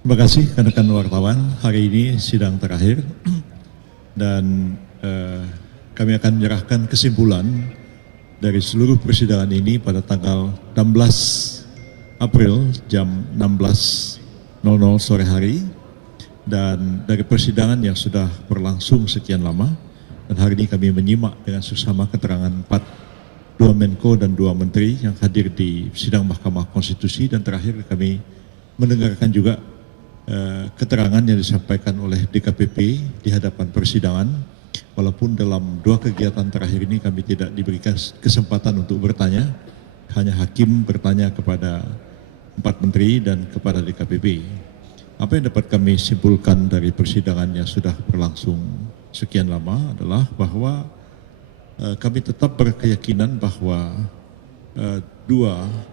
Terima kasih rekan-rekan wartawan. Hari ini sidang terakhir dan kami akan menyerahkan kesimpulan dari seluruh persidangan ini pada tanggal 16 April jam 16.00 sore hari, dan dari persidangan yang sudah berlangsung sekian lama, dan hari ini kami menyimak dengan seksama keterangan 2 Menko dan 2 Menteri yang hadir di sidang Mahkamah Konstitusi, dan terakhir kami mendengarkan juga keterangan yang disampaikan oleh DKPP di hadapan persidangan. Walaupun dalam 2 kegiatan terakhir ini kami tidak diberikan kesempatan untuk bertanya, hanya hakim bertanya kepada 4 menteri dan kepada DKPP. Apa yang dapat kami simpulkan dari persidangan yang sudah berlangsung sekian lama adalah bahwa kami tetap berkeyakinan bahwa 2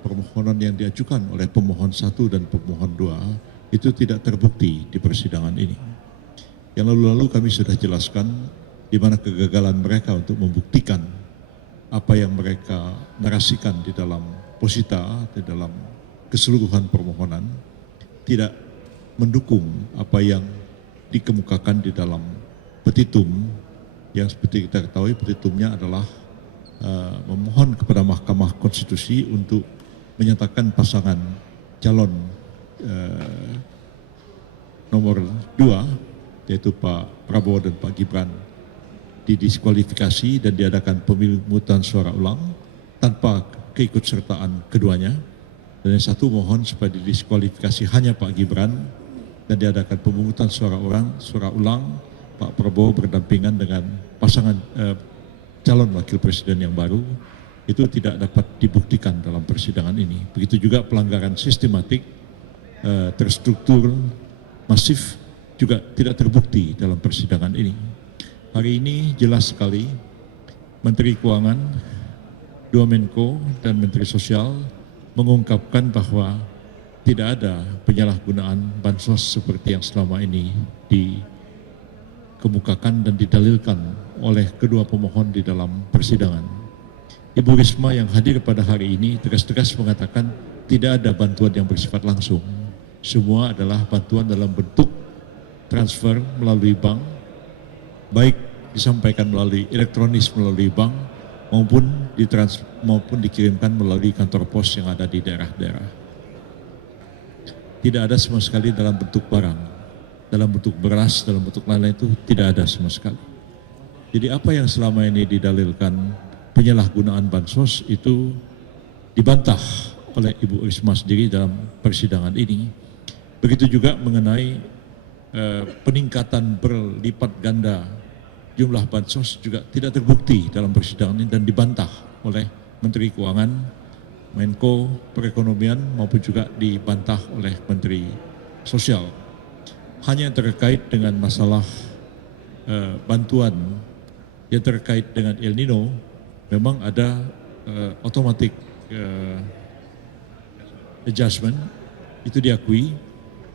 permohonan yang diajukan oleh pemohon 1 dan pemohon 2 itu tidak terbukti di persidangan ini. Yang lalu-lalu kami sudah jelaskan di mana kegagalan mereka untuk membuktikan apa yang mereka narasikan di dalam posita, di dalam keseluruhan permohonan, tidak mendukung apa yang dikemukakan di dalam petitum, yang seperti kita ketahui petitumnya adalah memohon kepada Mahkamah Konstitusi untuk menyatakan pasangan calon nomor 2, yaitu Pak Prabowo dan Pak Gibran, didiskualifikasi dan diadakan pemungutan suara ulang tanpa keikutsertaan keduanya. Dan yang satu mohon supaya didiskualifikasi hanya Pak Gibran dan diadakan pemungutan suara ulang Pak Prabowo berdampingan dengan pasangan calon wakil presiden yang baru. Itu tidak dapat dibuktikan dalam persidangan ini. Begitu juga pelanggaran sistematik terstruktur, masif juga tidak terbukti dalam persidangan ini. Hari ini jelas sekali Menteri Keuangan, 2 Menko dan Menteri Sosial mengungkapkan bahwa tidak ada penyalahgunaan bansos seperti yang selama ini dikemukakan dan didalilkan oleh kedua pemohon di dalam persidangan. Ibu Risma yang hadir pada hari ini tegas-tegas mengatakan tidak ada bantuan yang bersifat langsung. Semua adalah bantuan dalam bentuk transfer melalui bank, baik disampaikan melalui elektronis melalui bank maupun dikirimkan melalui kantor pos yang ada di daerah-daerah. Tidak ada sama sekali dalam bentuk barang, dalam bentuk beras, dalam bentuk lain-lain itu tidak ada sama sekali. Jadi apa yang selama ini didalilkan penyalahgunaan bansos itu dibantah oleh Ibu Risma sendiri dalam persidangan ini. Begitu juga mengenai peningkatan berlipat ganda jumlah bansos juga tidak terbukti dalam persidangan ini dan dibantah oleh Menteri Keuangan, Menko Perekonomian maupun juga dibantah oleh Menteri Sosial. Hanya terkait dengan masalah bantuan yang terkait dengan El Nino, memang ada automatic adjustment, itu diakui,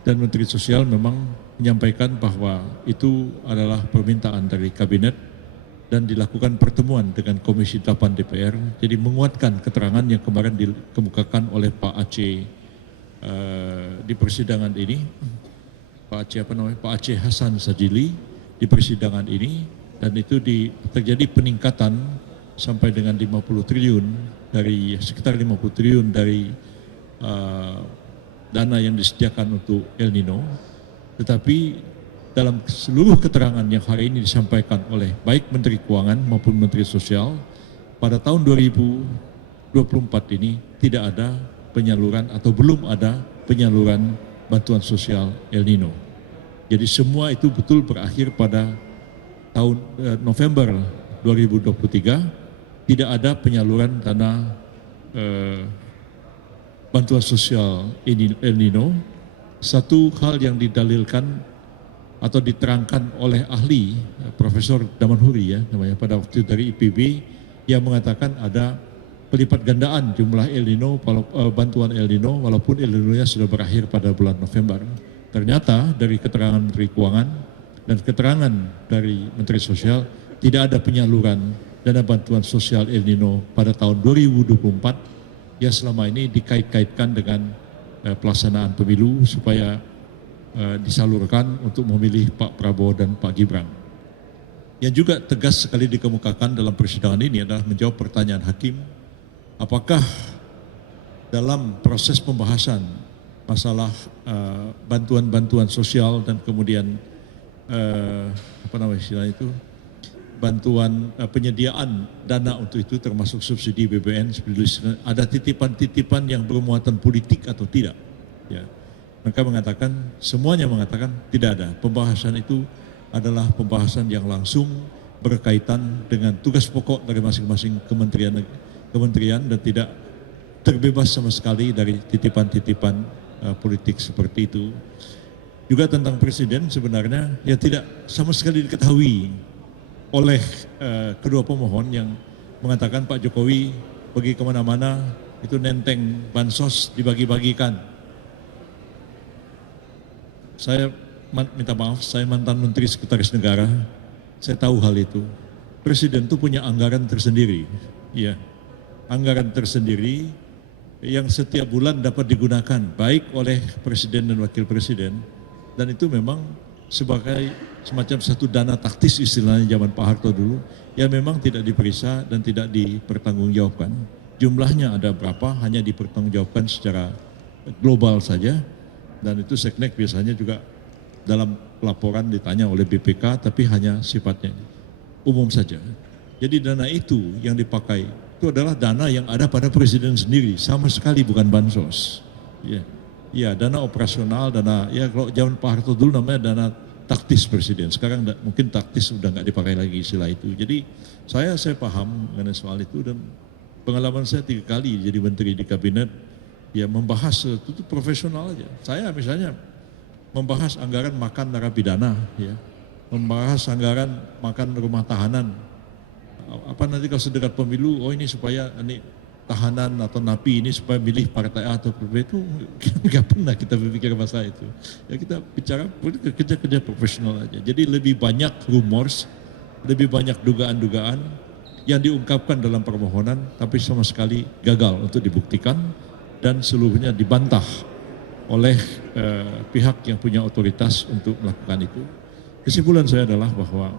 dan Menteri Sosial memang menyampaikan bahwa itu adalah permintaan dari Kabinet dan dilakukan pertemuan dengan Komisi 8 DPR, jadi menguatkan keterangan yang kemarin dikemukakan oleh Pak Aceh di persidangan ini, Pak Aceh Hasan Sajili di persidangan ini, dan itu terjadi peningkatan sampai dengan 50 triliun dari sekitar 50 triliun dari dana yang disediakan untuk El Nino. Tetapi dalam seluruh keterangan yang hari ini disampaikan oleh baik Menteri Keuangan maupun Menteri Sosial, pada tahun 2024 ini tidak ada penyaluran atau belum ada penyaluran bantuan sosial El Nino. Jadi semua itu betul berakhir pada tahun November 2023, tidak ada penyaluran dana bantuan sosial El Nino. Satu hal yang didalilkan atau diterangkan oleh ahli Profesor Damanhuri namanya pada waktu dari IPB, yang mengatakan ada pelipat gandaan jumlah El Nino, bantuan El Nino, walaupun El Nino-nya sudah berakhir pada bulan November. Ternyata dari keterangan Menteri Keuangan dan keterangan dari Menteri Sosial tidak ada penyaluran dana bantuan sosial El Nino pada tahun 2024 yang selama ini dikait-kaitkan dengan pelaksanaan pemilu supaya disalurkan untuk memilih Pak Prabowo dan Pak Gibran. Yang juga tegas sekali dikemukakan dalam persidangan ini adalah menjawab pertanyaan hakim, apakah dalam proses pembahasan masalah bantuan-bantuan sosial dan kemudian bantuan penyediaan dana untuk itu termasuk subsidi BBM, ada titipan-titipan yang bermuatan politik atau tidak. Ya. Mereka mengatakan, semuanya mengatakan tidak ada. Pembahasan itu adalah pembahasan yang langsung berkaitan dengan tugas pokok dari masing-masing kementerian dan tidak terbebas sama sekali dari titipan-titipan politik seperti itu. Juga tentang presiden sebenarnya ya tidak sama sekali diketahui oleh kedua pemohon yang mengatakan Pak Jokowi pergi kemana-mana itu nenteng bansos dibagi-bagikan. Saya minta maaf, saya mantan Menteri Sekretaris Negara, saya tahu hal itu. Presiden itu punya anggaran tersendiri, ya, anggaran tersendiri yang setiap bulan dapat digunakan baik oleh Presiden dan Wakil Presiden, dan itu memang sebagai semacam satu dana taktis istilahnya zaman Pak Harto dulu, yang memang tidak diperiksa dan tidak dipertanggungjawabkan. Jumlahnya ada berapa hanya dipertanggungjawabkan secara global saja. Dan itu Seknek biasanya juga dalam laporan ditanya oleh BPK, tapi hanya sifatnya umum saja. Jadi dana itu yang dipakai itu adalah dana yang ada pada presiden sendiri, sama sekali bukan bansos. Ya, ya dana operasional, dana ya kalau zaman Pak Harto dulu namanya dana taktis presiden. Sekarang mungkin taktis udah nggak dipakai lagi istilah itu. Jadi saya paham mengenai soal itu dan pengalaman saya 3 kali jadi menteri di kabinet. Ya membahas itu profesional aja. Saya misalnya membahas anggaran makan narapidana, ya, membahas anggaran makan rumah tahanan. Apa nanti kalau sedekat pemilu, oh ini supaya ini tahanan atau napi ini supaya milih partai A atau partai B, itu nggak pernah kita berpikir masalah itu. Ya kita bicara kerja-kerja profesional aja. Jadi lebih banyak rumors, lebih banyak dugaan-dugaan yang diungkapkan dalam permohonan, tapi sama sekali gagal untuk dibuktikan. Dan seluruhnya dibantah oleh pihak yang punya otoritas untuk melakukan itu. Kesimpulan saya adalah bahwa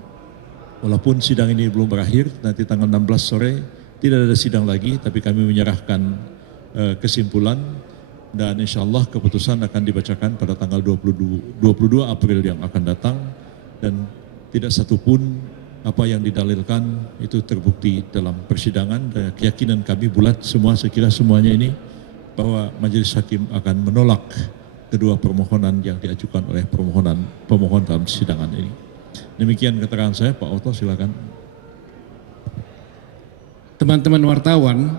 walaupun sidang ini belum berakhir, nanti tanggal 16 sore tidak ada sidang lagi, tapi kami menyerahkan kesimpulan dan insya Allah keputusan akan dibacakan pada tanggal 22 April yang akan datang, dan tidak satupun apa yang didalilkan itu terbukti dalam persidangan. Dan keyakinan kami bulat semua, saya kira semuanya ini, bahwa majelis hakim akan menolak kedua permohonan yang diajukan oleh pemohon dalam sidangan ini. Demikian keterangan saya, Pak Oto, silakan. Teman-teman wartawan,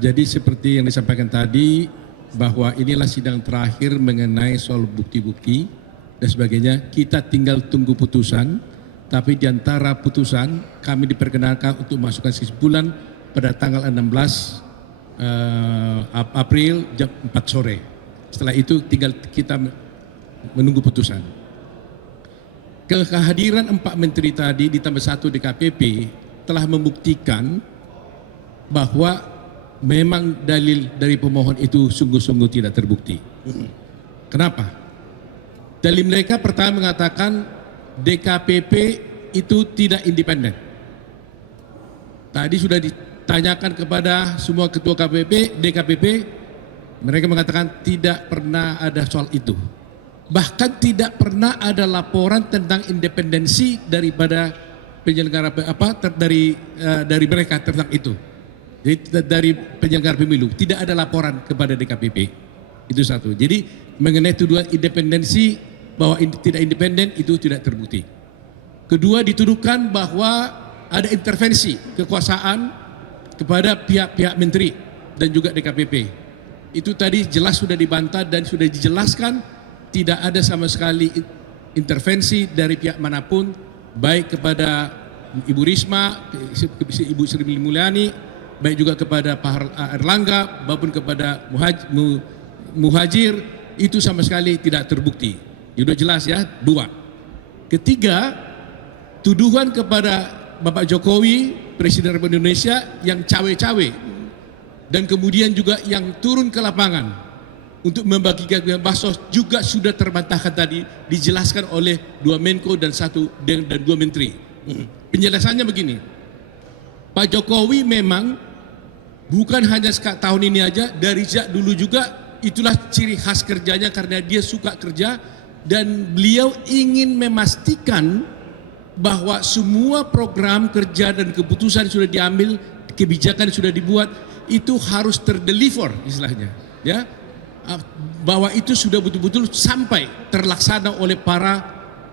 jadi seperti yang disampaikan tadi bahwa inilah sidang terakhir mengenai soal bukti-bukti dan sebagainya. Kita tinggal tunggu putusan, tapi di antara putusan kami diperkenalkan untuk masukkan kesimpulan pada tanggal 16 April jam 4 sore. Setelah itu tinggal kita menunggu putusan. Kehadiran 4 menteri tadi ditambah 1 DKPP telah membuktikan bahwa memang dalil dari pemohon itu sungguh-sungguh tidak terbukti. Kenapa? Dalil mereka pertama mengatakan DKPP itu tidak independen. Tadi sudah tanyakan kepada semua ketua KPP, DKPP, mereka mengatakan tidak pernah ada soal itu. Bahkan tidak pernah ada laporan tentang independensi daripada penyelenggara dari mereka tentang itu. Jadi dari penyelenggara pemilu tidak ada laporan kepada DKPP. Itu satu. Jadi mengenai tuduhan independensi bahwa tidak independen itu tidak terbukti. Kedua, dituduhkan bahwa ada intervensi kekuasaan kepada pihak-pihak menteri dan juga DKPP. Itu tadi jelas sudah dibantah dan sudah dijelaskan tidak ada sama sekali intervensi dari pihak manapun, baik kepada Ibu Risma, Ibu Sri Mulyani, baik juga kepada Pak Erlangga maupun kepada Muhajir, itu sama sekali tidak terbukti. Sudah jelas ya. 2. Ketiga, tuduhan kepada Bapak Jokowi, Presiden Republik Indonesia yang cawe-cawe dan kemudian juga yang turun ke lapangan untuk membagikan bansos juga sudah terbantahkan tadi, dijelaskan oleh 2 Menko dan 2 Menteri. Penjelasannya begini, Pak Jokowi memang bukan hanya tahun ini aja, dari sejak dulu juga itulah ciri khas kerjanya karena dia suka kerja dan beliau ingin memastikan bahwa semua program kerja dan keputusan sudah diambil, kebijakan sudah dibuat, itu harus terdeliver istilahnya, ya, bahwa itu sudah betul-betul sampai terlaksana oleh para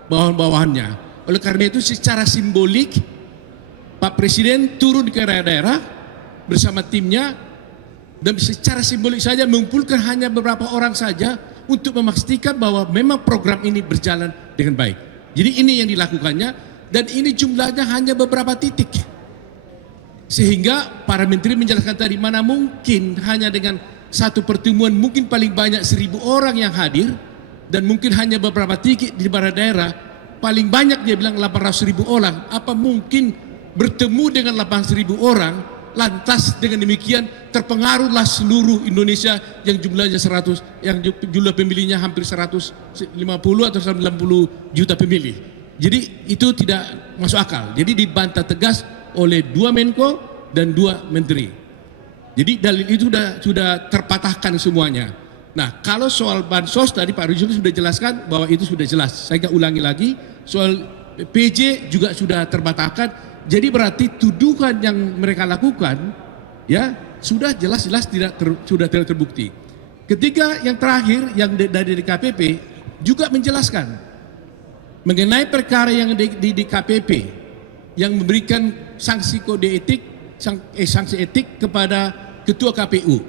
bawahan-bawahannya. Oleh karena itu secara simbolik Pak Presiden turun ke daerah-daerah bersama timnya dan secara simbolik saja mengumpulkan hanya beberapa orang saja untuk memastikan bahwa memang program ini berjalan dengan baik. Jadi ini yang dilakukannya. Dan ini jumlahnya hanya beberapa titik. Sehingga para menteri menjelaskan tadi, mana mungkin hanya dengan satu pertemuan mungkin paling banyak 1.000 orang yang hadir dan mungkin hanya beberapa titik di beberapa daerah, paling banyak dia bilang 800.000 orang. Apa mungkin bertemu dengan 800.000 orang lantas dengan demikian terpengaruhlah seluruh Indonesia yang jumlahnya 100, yang jumlah pemilihnya hampir 150 atau 190 juta pemilih. Jadi itu tidak masuk akal. Jadi dibantah tegas oleh 2 Menko dan 2 Menteri. Jadi dalil itu sudah terpatahkan semuanya. Nah, kalau soal bansos tadi Pak Rizal sudah jelaskan bahwa itu sudah jelas. Saya nggak ulangi lagi. Soal PJ juga sudah terpatahkan. Jadi berarti tuduhan yang mereka lakukan ya sudah jelas-jelas sudah tidak terbukti. Ketiga, yang terakhir yang dari DKPP juga menjelaskan mengenai perkara yang di DKPP yang memberikan sanksi kode etik, sanksi etik kepada Ketua KPU.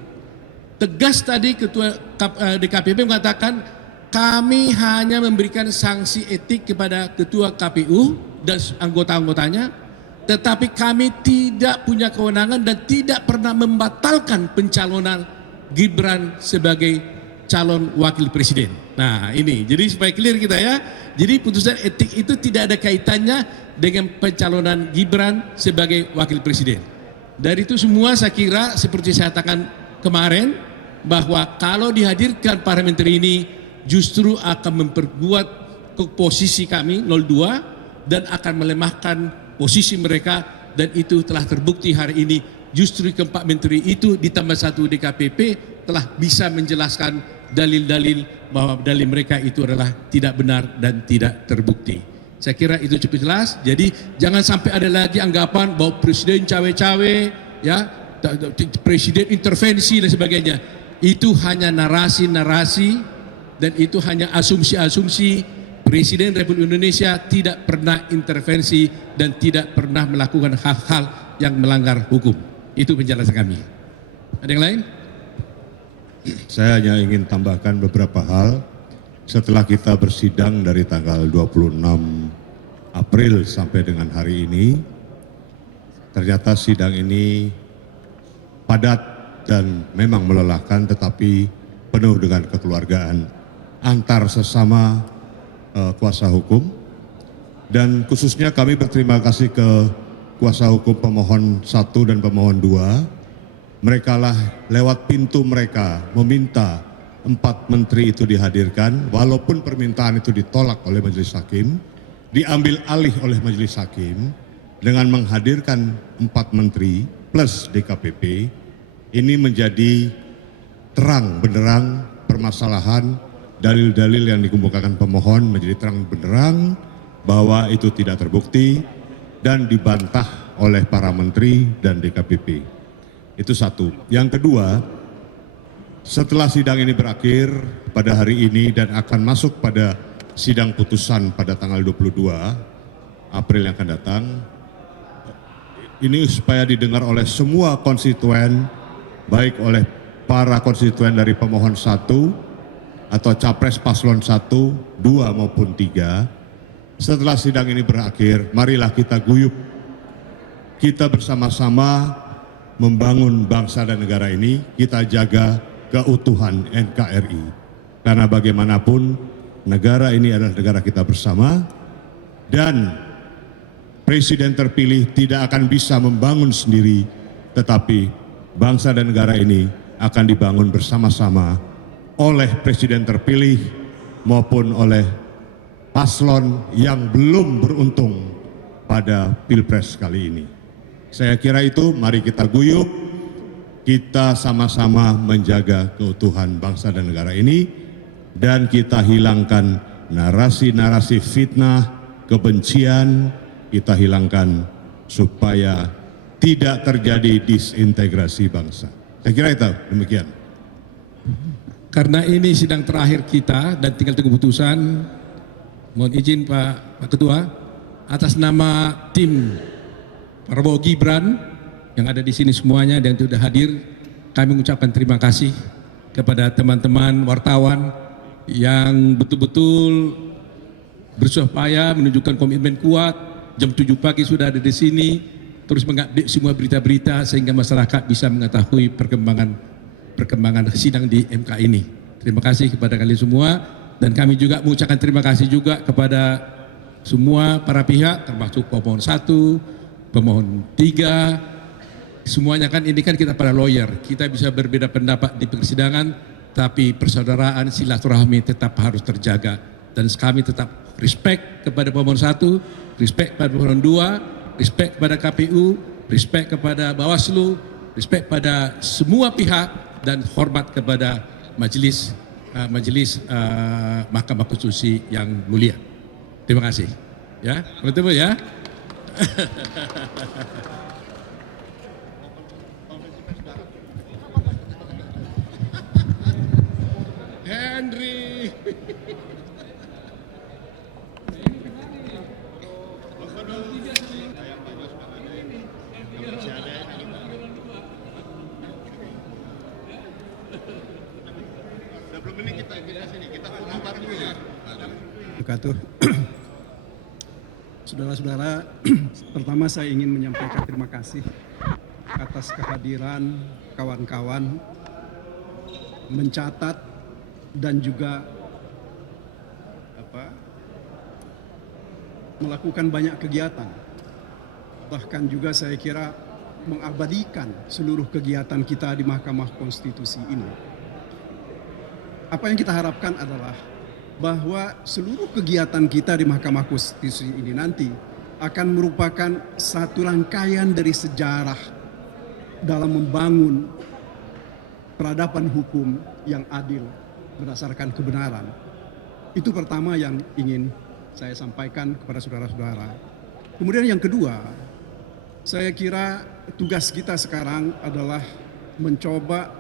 Tegas tadi Ketua DKPP mengatakan kami hanya memberikan sanksi etik kepada Ketua KPU dan anggota-anggotanya, tetapi kami tidak punya kewenangan dan tidak pernah membatalkan pencalonan Gibran sebagai calon wakil presiden. Nah ini, jadi supaya clear kita ya. Jadi putusan etik itu tidak ada kaitannya dengan pencalonan Gibran sebagai wakil presiden. Dari itu semua saya kira seperti saya katakan kemarin bahwa kalau dihadirkan para menteri ini justru akan memperkuat posisi kami 02 dan akan melemahkan posisi mereka, dan itu telah terbukti hari ini. Justru keempat menteri itu ditambah 1 DKPP telah bisa menjelaskan dalil-dalil bahwa dalil mereka itu adalah tidak benar dan tidak terbukti. Saya kira itu cukup jelas. Jadi jangan sampai ada lagi anggapan bahwa presiden cawe-cawe, ya, presiden intervensi dan sebagainya. Itu hanya narasi-narasi dan itu hanya asumsi-asumsi. Presiden Republik Indonesia tidak pernah intervensi dan tidak pernah melakukan hal-hal yang melanggar hukum. Itu penjelasan kami. Ada yang lain? Saya hanya ingin tambahkan beberapa hal. Setelah kita bersidang dari tanggal 26 April sampai dengan hari ini, ternyata sidang ini padat dan memang melelahkan, tetapi penuh dengan kekeluargaan antar sesama kuasa hukum. Dan khususnya kami berterima kasih ke kuasa hukum pemohon 1 dan pemohon 2. Mereka lah lewat pintu mereka meminta 4 menteri itu dihadirkan, walaupun permintaan itu ditolak oleh majelis hakim, diambil alih oleh majelis hakim dengan menghadirkan 4 menteri plus DKPP. Ini menjadi terang benderang permasalahan, dalil-dalil yang dikemukakan pemohon menjadi terang benderang bahwa itu tidak terbukti dan dibantah oleh para menteri dan DKPP. Itu satu. Yang kedua, setelah sidang ini berakhir pada hari ini dan akan masuk pada sidang putusan pada tanggal 22 April yang akan datang, ini supaya didengar oleh semua konstituen, baik oleh para konstituen dari pemohon 1 atau capres paslon 1, 2 maupun 3. Setelah sidang ini berakhir, marilah kita guyup, kita bersama-sama membangun bangsa dan negara ini, kita jaga keutuhan NKRI. Karena bagaimanapun negara ini adalah negara kita bersama, dan presiden terpilih tidak akan bisa membangun sendiri, tetapi bangsa dan negara ini akan dibangun bersama-sama oleh presiden terpilih maupun oleh paslon yang belum beruntung pada Pilpres kali ini. Saya kira itu, mari kita guyup, kita sama-sama menjaga keutuhan bangsa dan negara ini, dan kita hilangkan narasi-narasi fitnah, kebencian, kita hilangkan supaya tidak terjadi disintegrasi bangsa. Saya kira itu, demikian. Karena ini sidang terakhir kita dan tinggal tunggu putusan, mohon izin Pak Ketua, atas nama tim Prabowo Gibran yang ada di sini semuanya dan sudah hadir, kami mengucapkan terima kasih kepada teman-teman wartawan yang betul-betul bersusah payah menunjukkan komitmen kuat. Jam 7 pagi sudah ada di sini, terus mengupdate semua berita-berita sehingga masyarakat bisa mengetahui perkembangan sidang di MK ini. Terima kasih kepada kalian semua, dan kami juga mengucapkan terima kasih juga kepada semua para pihak, termasuk pemohon 1, pemohon 3, semuanya kan ini kan kita para lawyer, kita bisa berbeda pendapat di persidangan, tapi persaudaraan silaturahmi tetap harus terjaga, dan kami tetap respect kepada pemohon 1, respect kepada pemohon 2, respect kepada KPU, respect kepada Bawaslu, respect pada semua pihak, dan hormat kepada majelis Mahkamah Konstitusi yang mulia. Terima kasih. Ya, betul ya. Henry. Saudara-saudara, pertama saya ingin menyampaikan terima kasih atas kehadiran kawan-kawan mencatat dan juga melakukan banyak kegiatan. Bahkan juga saya kira mengabadikan seluruh kegiatan kita di Mahkamah Konstitusi ini. Apa yang kita harapkan adalah bahwa seluruh kegiatan kita di Mahkamah Konstitusi ini nanti akan merupakan satu rangkaian dari sejarah dalam membangun peradaban hukum yang adil berdasarkan kebenaran. Itu pertama yang ingin saya sampaikan kepada saudara-saudara. Kemudian yang kedua, saya kira tugas kita sekarang adalah mencoba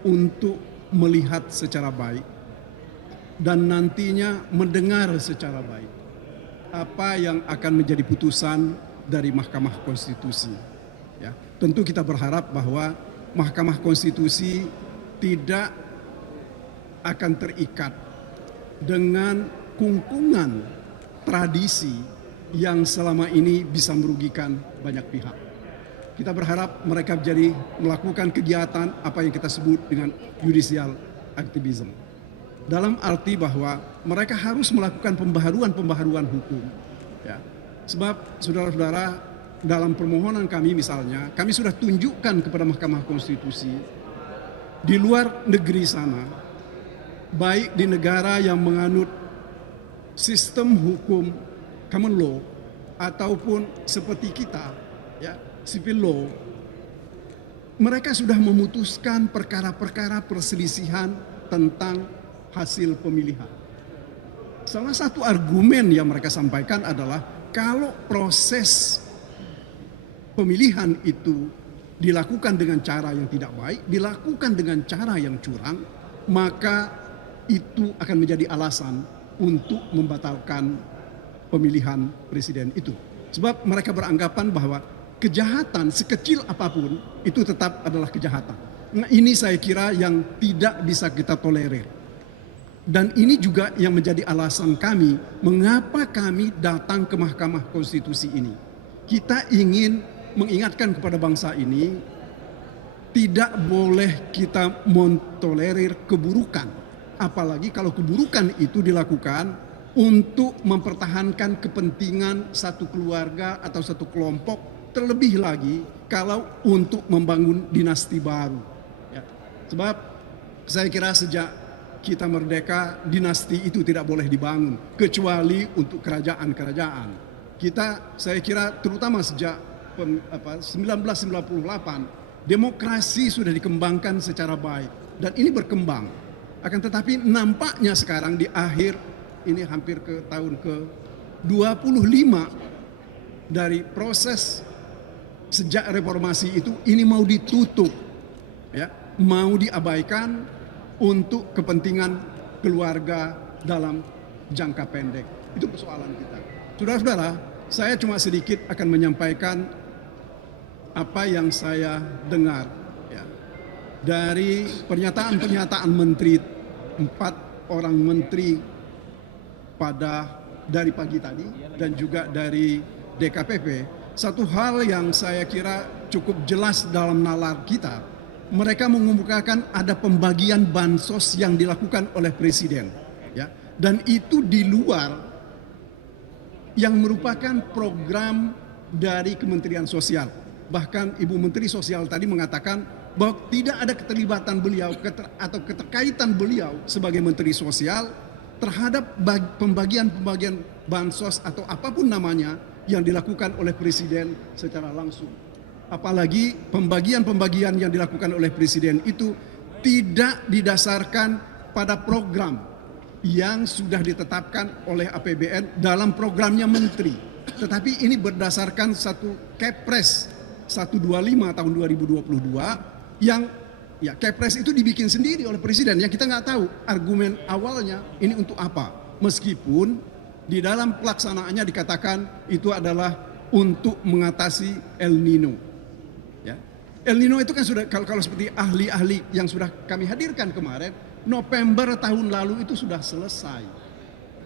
untuk melihat secara baik dan nantinya mendengar secara baik apa yang akan menjadi putusan dari Mahkamah Konstitusi. Ya, tentu kita berharap bahwa Mahkamah Konstitusi tidak akan terikat dengan kungkungan tradisi yang selama ini bisa merugikan banyak pihak. Kita berharap mereka jadi melakukan kegiatan apa yang kita sebut dengan judicial activism. Dalam arti bahwa mereka harus melakukan pembaharuan hukum. Ya. Sebab saudara-saudara, dalam permohonan kami misalnya, kami sudah tunjukkan kepada Mahkamah Konstitusi di luar negeri sana, baik di negara yang menganut sistem hukum common law ataupun seperti kita, ya, civil law, mereka sudah memutuskan perkara-perkara perselisihan tentang hasil pemilihan. Salah satu argumen yang mereka sampaikan adalah kalau proses pemilihan itu dilakukan dengan cara yang tidak baik, dilakukan dengan cara yang curang, maka itu akan menjadi alasan untuk membatalkan pemilihan presiden itu. Sebab mereka beranggapan bahwa kejahatan sekecil apapun itu tetap adalah kejahatan. Nah, ini saya kira yang tidak bisa kita tolerir. Dan ini juga yang menjadi alasan kami mengapa kami datang ke Mahkamah Konstitusi ini. Kita ingin mengingatkan kepada bangsa ini, tidak boleh kita mentolerir keburukan. Apalagi kalau keburukan itu dilakukan untuk mempertahankan kepentingan satu keluarga atau satu kelompok, terlebih lagi kalau untuk membangun dinasti baru. Ya. Sebab saya kira sejak kita merdeka, dinasti itu tidak boleh dibangun kecuali untuk kerajaan-kerajaan. Saya kira terutama sejak 1998 demokrasi sudah dikembangkan secara baik dan ini berkembang. Akan tetapi nampaknya sekarang di akhir ini hampir ke tahun ke-25 dari proses sejak reformasi itu, ini mau ditutup, ya, mau diabaikan untuk kepentingan keluarga dalam jangka pendek. Itu persoalan kita. Saudara-saudara, saya cuma sedikit akan menyampaikan apa yang saya dengar, ya, dari pernyataan-pernyataan menteri, 4 orang menteri dari pagi tadi dan juga dari DKPP. Satu hal yang saya kira cukup jelas dalam nalar kita, mereka mengemukakan ada pembagian bansos yang dilakukan oleh presiden, ya, dan itu di luar yang merupakan program dari Kementerian Sosial. Bahkan Ibu Menteri Sosial tadi mengatakan bahwa tidak ada keterlibatan beliau atau keterkaitan beliau sebagai Menteri Sosial terhadap pembagian bansos atau apapun namanya yang dilakukan oleh presiden secara langsung. Apalagi pembagian yang dilakukan oleh presiden itu tidak didasarkan pada program yang sudah ditetapkan oleh APBN dalam programnya menteri. Tetapi ini berdasarkan satu Kepres 125 tahun 2022 yang, ya, Kepres itu dibikin sendiri oleh presiden yang kita nggak tahu argumen awalnya ini untuk apa. Meskipun di dalam pelaksanaannya dikatakan itu adalah untuk mengatasi El Nino. Ya. El Nino itu kan sudah kalau seperti ahli-ahli yang sudah kami hadirkan kemarin, November tahun lalu itu sudah selesai.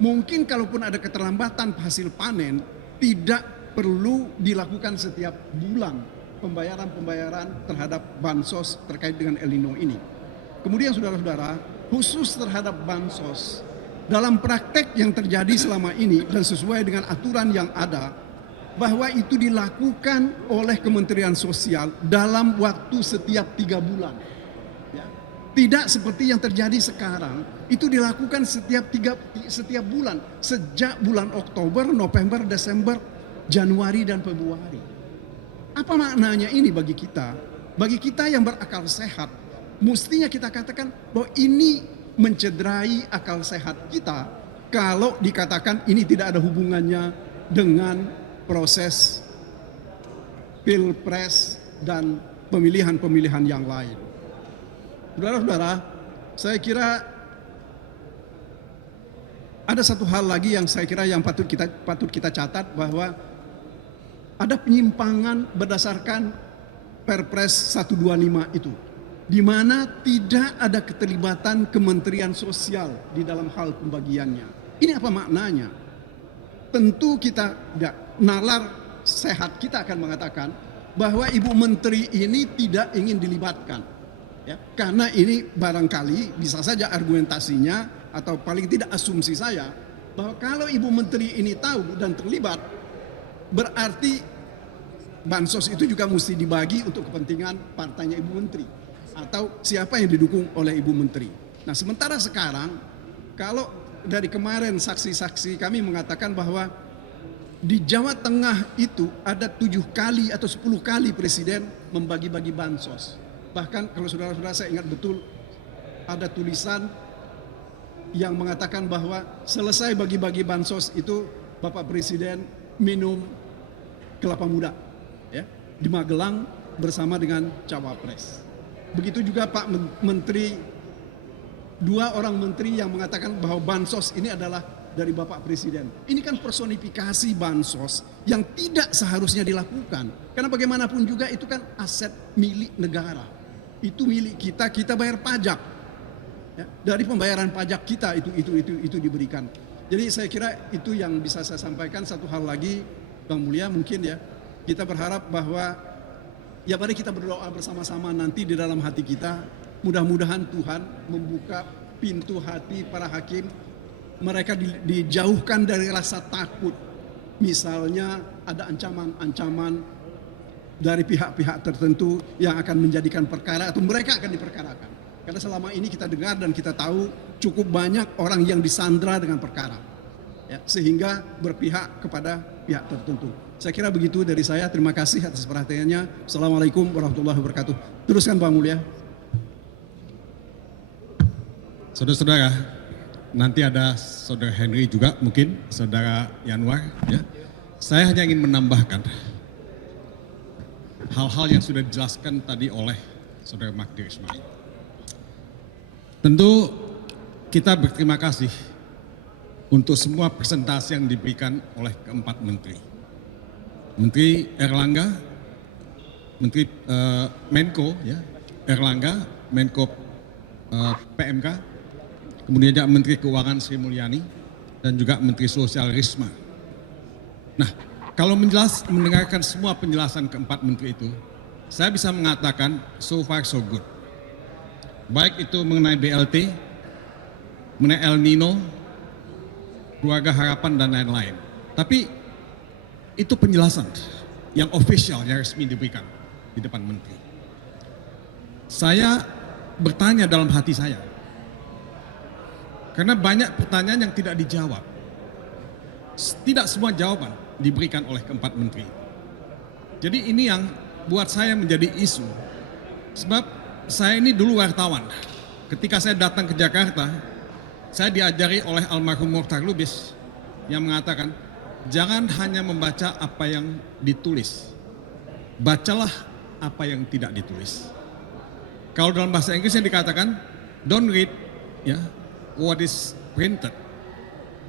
Mungkin kalaupun ada keterlambatan hasil panen, tidak perlu dilakukan setiap bulan pembayaran terhadap bansos terkait dengan El Nino ini. Kemudian saudara-saudara, khusus terhadap bansos, dalam praktek yang terjadi selama ini dan sesuai dengan aturan yang ada, bahwa itu dilakukan oleh Kementerian Sosial dalam waktu setiap 3 bulan. Ya. Tidak seperti yang terjadi sekarang, itu dilakukan setiap bulan, sejak bulan Oktober, November, Desember, Januari, dan Februari. Apa maknanya ini bagi kita? Bagi kita yang berakal sehat, mestinya kita katakan bahwa ini mencederai akal sehat kita kalau dikatakan ini tidak ada hubungannya dengan proses pilpres dan pemilihan-pemilihan yang lain. Saudara-saudara, saya kira ada satu hal lagi yang saya kira yang patut kita catat, bahwa ada penyimpangan berdasarkan Perpres 125 itu, di mana tidak ada keterlibatan Kementerian Sosial di dalam hal pembagiannya. Ini apa maknanya? Tentu kita, nalar sehat kita akan mengatakan bahwa Ibu Menteri ini tidak ingin dilibatkan. Ya, karena ini barangkali bisa saja argumentasinya atau paling tidak asumsi saya bahwa kalau Ibu Menteri ini tahu dan terlibat, berarti bansos itu juga mesti dibagi untuk kepentingan partainya Ibu Menteri atau siapa yang didukung oleh Ibu Menteri. Nah, sementara sekarang kalau dari kemarin saksi-saksi kami mengatakan bahwa di Jawa Tengah itu ada 7 kali atau 10 kali presiden membagi-bagi bansos. Bahkan kalau saudara-saudara saya ingat betul ada tulisan yang mengatakan bahwa selesai bagi-bagi bansos itu Bapak Presiden minum kelapa muda, ya, di Magelang bersama dengan Cawapres. Begitu juga Pak Menteri, 2 orang menteri yang mengatakan bahwa bansos ini adalah dari Bapak Presiden. Ini kan personifikasi bansos yang tidak seharusnya dilakukan. Karena bagaimanapun juga itu kan aset milik negara. Itu milik kita, kita bayar pajak. Ya, dari pembayaran pajak kita itu diberikan. Jadi saya kira itu yang bisa saya sampaikan. Satu hal lagi, Bang Mulia, mungkin ya, kita berharap bahwa ya mari kita berdoa bersama-sama nanti di dalam hati kita. Mudah-mudahan Tuhan membuka pintu hati para hakim. Mereka dijauhkan dari rasa takut. Misalnya ada ancaman-ancaman dari pihak-pihak tertentu yang akan menjadikan perkara atau mereka akan diperkarakan. Karena selama ini kita dengar dan kita tahu cukup banyak orang yang disandra dengan perkara, ya, sehingga berpihak kepada pihak tertentu. Saya kira begitu dari saya. Terima kasih atas perhatiannya. Assalamualaikum warahmatullahi wabarakatuh. Teruskan Pak Mulya. Saudara-saudara, nanti ada Saudara Henry juga, mungkin Saudara Yanwar. Ya. Saya hanya ingin menambahkan hal-hal yang sudah dijelaskan tadi oleh Saudara Magdir Ismail. Tentu kita berterima kasih untuk semua presentasi yang diberikan oleh keempat menteri. Menteri Erlangga, Menteri Menko, ya, Erlangga, Menko PMK, kemudian juga Menteri Keuangan Sri Mulyani, dan juga Menteri Sosial Risma. Nah, kalau mendengarkan semua penjelasan keempat menteri itu, saya bisa mengatakan so far so good. Baik itu mengenai BLT, mengenai El Nino, keluarga harapan dan lain-lain. Tapi itu penjelasan yang official, yang resmi diberikan di depan menteri. Saya bertanya dalam hati saya, karena banyak pertanyaan yang tidak dijawab. Tidak semua jawaban diberikan oleh keempat menteri. Jadi ini yang buat saya menjadi isu. Sebab saya ini dulu wartawan. Ketika saya datang ke Jakarta, saya diajari oleh almarhum Mokhtar Lubis yang mengatakan, jangan hanya membaca apa yang ditulis, bacalah apa yang tidak ditulis. Kalau dalam bahasa Inggrisnya dikatakan, don't read ya what is printed,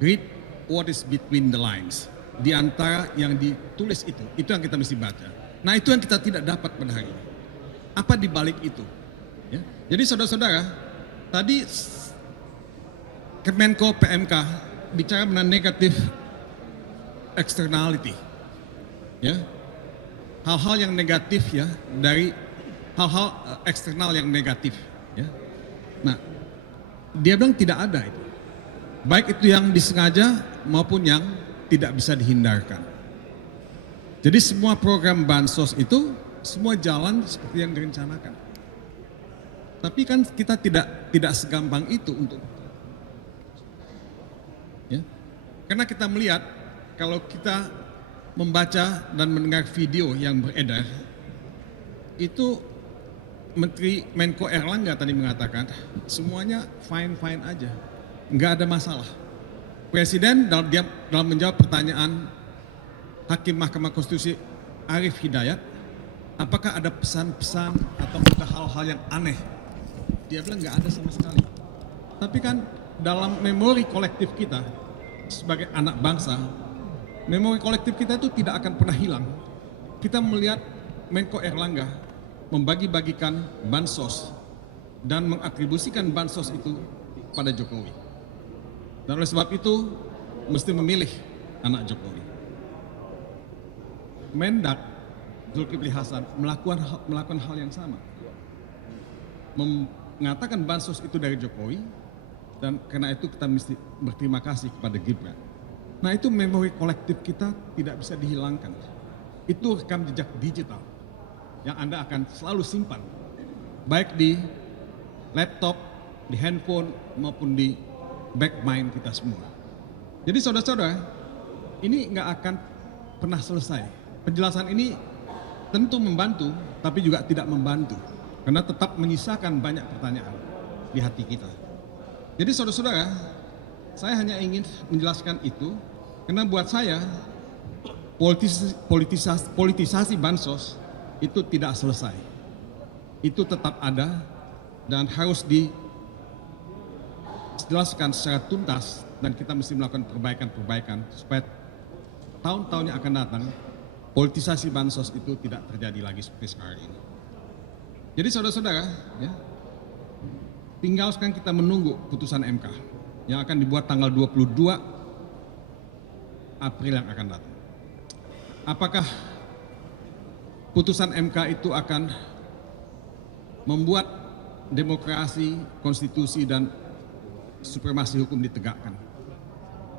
read what is between the lines. Di antara yang ditulis itu yang kita mesti baca. Nah, itu yang kita tidak dapat pada hari ini. Apa di balik itu? Ya. Jadi saudara-saudara, tadi Kemenko PMK bicara mengenai negatif externality, ya, hal-hal yang negatif ya dari hal-hal eksternal yang negatif, ya. Nah, dia bilang tidak ada itu, baik itu yang disengaja maupun yang tidak bisa dihindarkan. Jadi semua program bansos itu semua jalan seperti yang direncanakan. Tapi kan kita tidak segampang itu untuk, ya, karena kita melihat kalau kita membaca dan mendengar video yang beredar, itu Menteri Menko Erlangga tadi mengatakan semuanya fine-fine aja, nggak ada masalah. Presiden dalam menjawab pertanyaan Hakim Mahkamah Konstitusi Arief Hidayat, apakah ada pesan-pesan atau hal-hal yang aneh? Dia bilang nggak ada sama sekali. Tapi kan dalam memori kolektif kita sebagai anak bangsa, memori kolektif kita itu tidak akan pernah hilang. Kita melihat Menko Erlangga membagi-bagikan bansos dan mengatribusikan bansos itu pada Jokowi. Dan oleh sebab itu mesti memilih anak Jokowi. Mendak Zulkifli Hasan melakukan hal yang sama. Mengatakan bansos itu dari Jokowi, dan karena itu kita mesti berterima kasih kepada Gibran. Nah, itu memori kolektif kita tidak bisa dihilangkan. Itu rekam jejak digital yang Anda akan selalu simpan, baik di laptop, di handphone, maupun di back mind kita semua. Jadi saudara-saudara, ini nggak akan pernah selesai. Penjelasan ini tentu membantu, tapi juga tidak membantu, karena tetap menyisakan banyak pertanyaan di hati kita. Jadi saudara-saudara, saya hanya ingin menjelaskan itu, karena buat saya politisasi bansos itu tidak selesai. Itu tetap ada dan harus dijelaskan secara tuntas, dan kita mesti melakukan perbaikan-perbaikan supaya tahun-tahun yang akan datang politisasi bansos itu tidak terjadi lagi seperti sekarang ini. Jadi saudara-saudara, ya, tinggal sekarang kita menunggu putusan MK yang akan dibuat tanggal 22 April yang akan datang. Apakah putusan MK itu akan membuat demokrasi, konstitusi, dan supremasi hukum ditegakkan?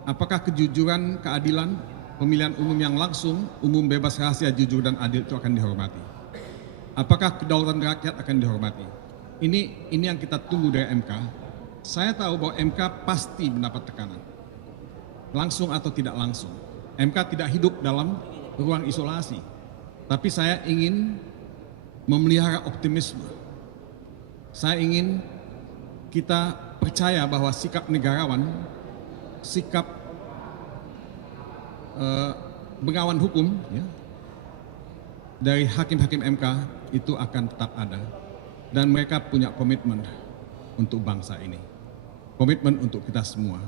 Apakah kejujuran, keadilan, pemilihan umum yang langsung, umum, bebas, rahasia, jujur, dan adil itu akan dihormati? Apakah kedaulatan rakyat akan dihormati? ini yang kita tunggu dari MK. Saya tahu bahwa MK pasti mendapat tekanan, langsung atau tidak langsung. MK tidak hidup dalam ruang isolasi, tapi saya ingin memelihara optimisme. Saya ingin kita percaya bahwa sikap negarawan, sikap bengawan hukum ya, dari hakim-hakim MK itu akan tetap ada. Dan mereka punya komitmen untuk bangsa ini. Komitmen untuk kita semua.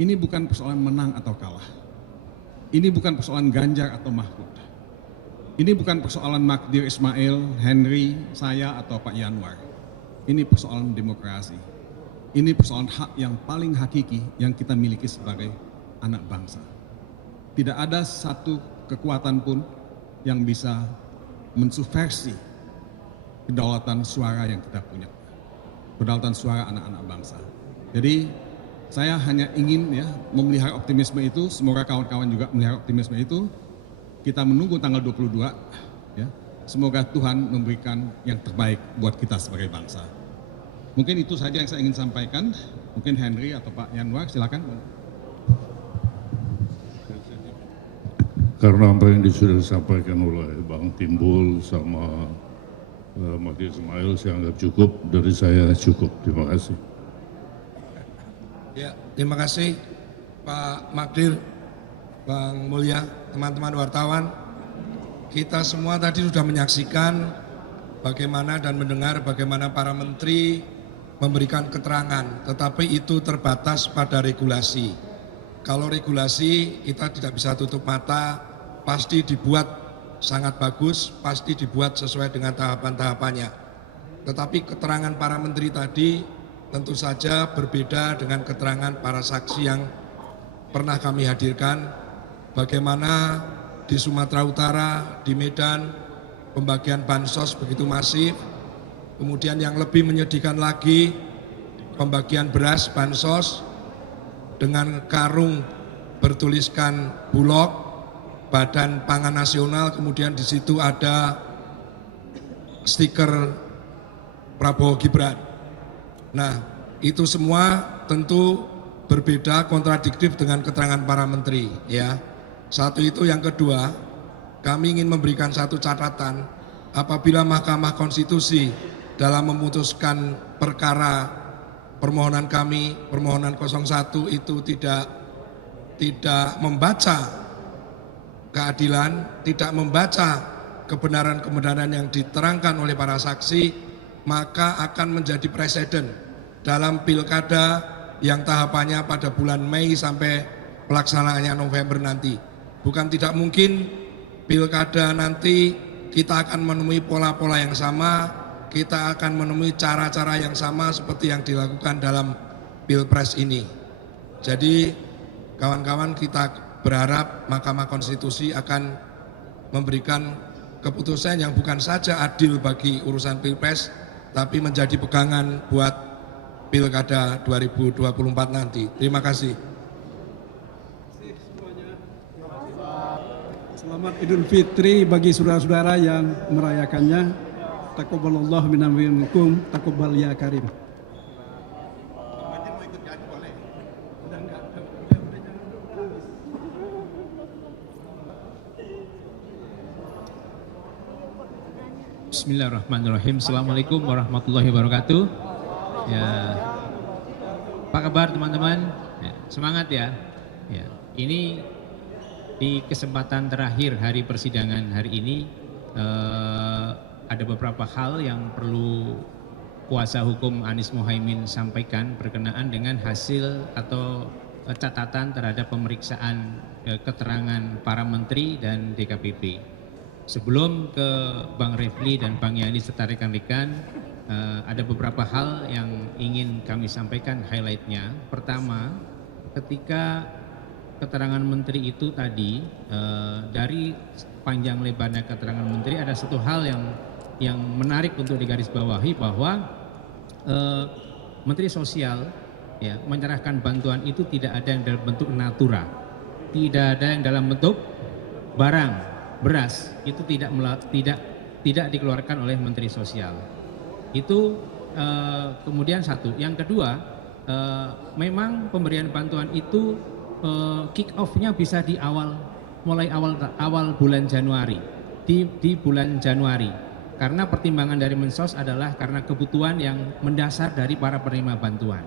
Ini bukan persoalan menang atau kalah. Ini bukan persoalan Ganjar atau Mahfud. Ini bukan persoalan Magdir Ismail, Henry, saya atau Pak Yanwar. Ini persoalan demokrasi. Ini persoalan hak yang paling hakiki yang kita miliki sebagai anak bangsa. Tidak ada satu kekuatan pun yang bisa mensubversi kedaulatan suara yang kita punya. Kedaulatan suara anak-anak bangsa. Jadi saya hanya ingin ya memelihara optimisme itu, semoga kawan-kawan juga memelihara optimisme itu. Kita menunggu tanggal 22 ya. Semoga Tuhan memberikan yang terbaik buat kita sebagai bangsa. Mungkin itu saja yang saya ingin sampaikan. Mungkin Henry atau Pak Yanwar silakan. Karena apa yang sudah disampaikan oleh Bang Timbul sama Magdir Ismail saya anggap cukup, dari saya cukup. Terima kasih. Ya, terima kasih Pak Magdir, Bang Mulya, teman-teman wartawan. Kita semua tadi sudah menyaksikan bagaimana dan mendengar bagaimana para menteri memberikan keterangan, tetapi itu terbatas pada regulasi. Kalau regulasi kita tidak bisa tutup mata, pasti dibuat sangat bagus, pasti dibuat sesuai dengan tahapan-tahapannya. Tetapi keterangan para menteri tadi tentu saja berbeda dengan keterangan para saksi yang pernah kami hadirkan. Bagaimana di Sumatera Utara, di Medan, pembagian bansos begitu masif. Kemudian yang lebih menyedihkan lagi, pembagian beras bansos dengan karung bertuliskan Bulog, Badan Pangan Nasional, kemudian di situ ada stiker Prabowo Gibran. Nah, itu semua tentu berbeda, kontradiktif dengan keterangan para menteri, ya. Satu itu, yang kedua, kami ingin memberikan satu catatan, apabila Mahkamah Konstitusi dalam memutuskan perkara permohonan kami, permohonan 01 itu tidak membaca keadilan, tidak membaca kebenaran-kebenaran yang diterangkan oleh para saksi, maka akan menjadi presiden dalam pilkada yang tahapannya pada bulan Mei sampai pelaksanaannya November nanti. Bukan tidak mungkin pilkada nanti kita akan menemui pola-pola yang sama, kita akan menemui cara-cara yang sama seperti yang dilakukan dalam Pilpres ini. Jadi kawan-kawan, kita berharap Mahkamah Konstitusi akan memberikan keputusan yang bukan saja adil bagi urusan Pilpres, tapi menjadi pegangan buat Pilkada 2024 nanti. Terima kasih. Selamat Idul Fitri bagi saudara-saudara yang merayakannya. Taqabbalallahu minna wa minkum, taqabbal ya karim. Bismillahirrahmanirrahim. Assalamualaikum warahmatullahi wabarakatuh. Ya, apa kabar teman-teman? Ya, semangat ya. Ya, ini di kesempatan terakhir hari persidangan hari ini ada beberapa hal yang perlu kuasa hukum Anies Mohaimin sampaikan berkenaan dengan hasil atau catatan terhadap pemeriksaan keterangan para menteri dan DKPP. Sebelum ke Bang Refli dan Bang Yani serta rekan-rekan, ada beberapa hal yang ingin kami sampaikan highlightnya. Pertama, ketika keterangan menteri itu tadi, dari panjang lebarnya keterangan menteri, ada satu hal yang menarik untuk digarisbawahi, bahwa Menteri Sosial ya menyerahkan bantuan itu tidak ada yang dalam bentuk natura, tidak ada yang dalam bentuk barang. Beras itu tidak dikeluarkan oleh Menteri Sosial. Itu kemudian satu, yang kedua, memang pemberian bantuan itu kick off-nya bisa di mulai awal bulan Januari, di bulan Januari, karena pertimbangan dari Mensos adalah karena kebutuhan yang mendasar dari para penerima bantuan.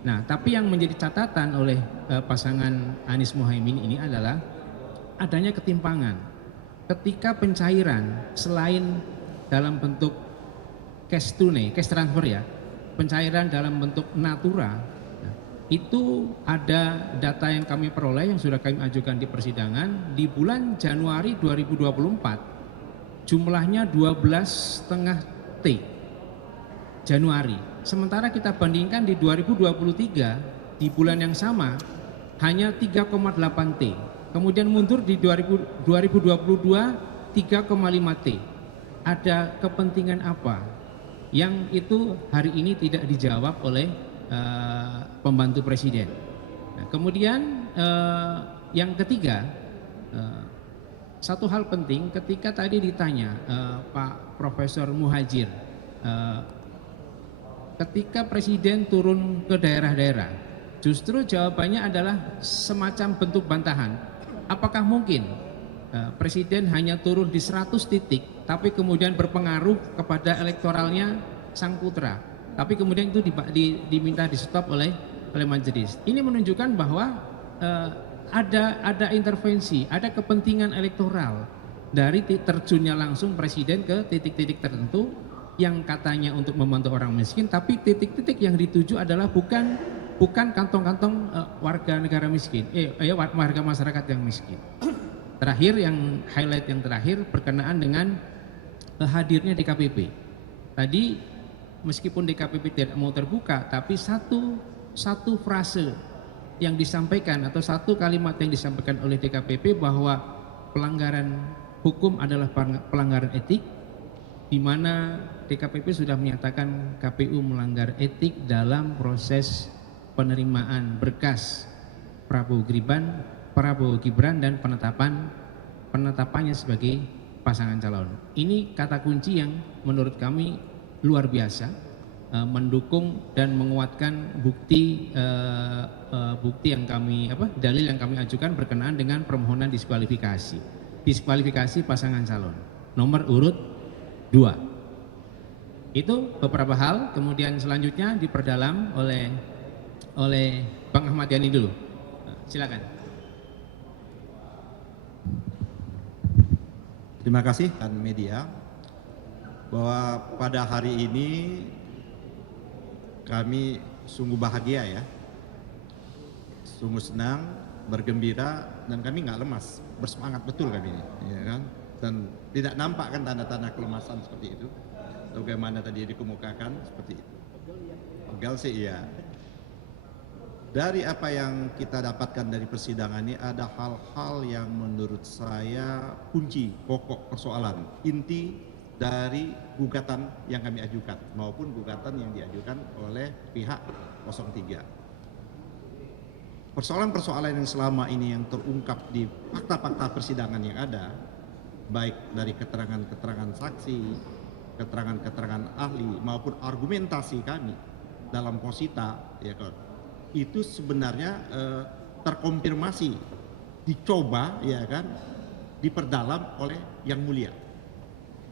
Nah, tapi yang menjadi catatan oleh pasangan Anies Muhaimin ini adalah adanya ketimpangan ketika pencairan selain dalam bentuk cash tunai, cash transfer ya, pencairan dalam bentuk natura, itu ada data yang kami peroleh yang sudah kami ajukan di persidangan di bulan Januari 2024 jumlahnya 12,5 T Januari. Sementara kita bandingkan di 2023 di bulan yang sama hanya 3,8 T. Kemudian mundur di 2022 3,5 T. Ada kepentingan apa yang itu hari ini tidak dijawab oleh pembantu presiden. Nah, kemudian yang ketiga, satu hal penting ketika tadi ditanya Pak Profesor Muhajir, ketika presiden turun ke daerah-daerah, justru jawabannya adalah semacam bentuk bantahan. Apakah mungkin presiden hanya turun di 100 titik tapi kemudian berpengaruh kepada elektoralnya sang putra, tapi kemudian itu diminta di stop oleh majelis. Ini menunjukkan bahwa ada intervensi, ada kepentingan elektoral dari terjunnya langsung presiden ke titik-titik tertentu yang katanya untuk membantu orang miskin, tapi titik-titik yang dituju adalah bukan kantong-kantong warga negara miskin, warga masyarakat yang miskin. Terakhir, yang highlight yang terakhir berkenaan dengan hadirnya DKPP. Tadi meskipun DKPP tidak mau terbuka, tapi satu frase yang disampaikan atau satu kalimat yang disampaikan oleh DKPP bahwa pelanggaran hukum adalah pelanggaran etik, di mana DKPP sudah menyatakan KPU melanggar etik dalam proses penerimaan berkas Prabowo Gibran dan penetapannya sebagai pasangan calon. Ini kata kunci yang menurut kami luar biasa, mendukung dan menguatkan bukti yang kami dalil yang kami ajukan berkenaan dengan permohonan diskualifikasi pasangan calon nomor urut 2. Itu beberapa hal. Kemudian selanjutnya diperdalam oleh Bang Ahmad Yani dulu. Silakan. Terima kasih dan media bahwa pada hari ini kami sungguh bahagia ya, sungguh senang, bergembira, dan kami nggak lemas, bersemangat betul kami ini, ya kan? Dan tidak nampak kan tanda-tanda kelemasan seperti itu, bagaimana tadi dikemukakan seperti itu. Pegal sih iya. Dari apa yang kita dapatkan dari persidangan ini ada hal-hal yang menurut saya kunci, pokok persoalan, inti dari gugatan yang kami ajukan maupun gugatan yang diajukan oleh pihak 03. Persoalan-persoalan yang selama ini yang terungkap di fakta-fakta persidangan yang ada, baik dari keterangan-keterangan saksi, keterangan-keterangan ahli maupun argumentasi kami dalam posita, ya kan, itu sebenarnya terkonfirmasi, dicoba ya kan, diperdalam oleh Yang Mulia.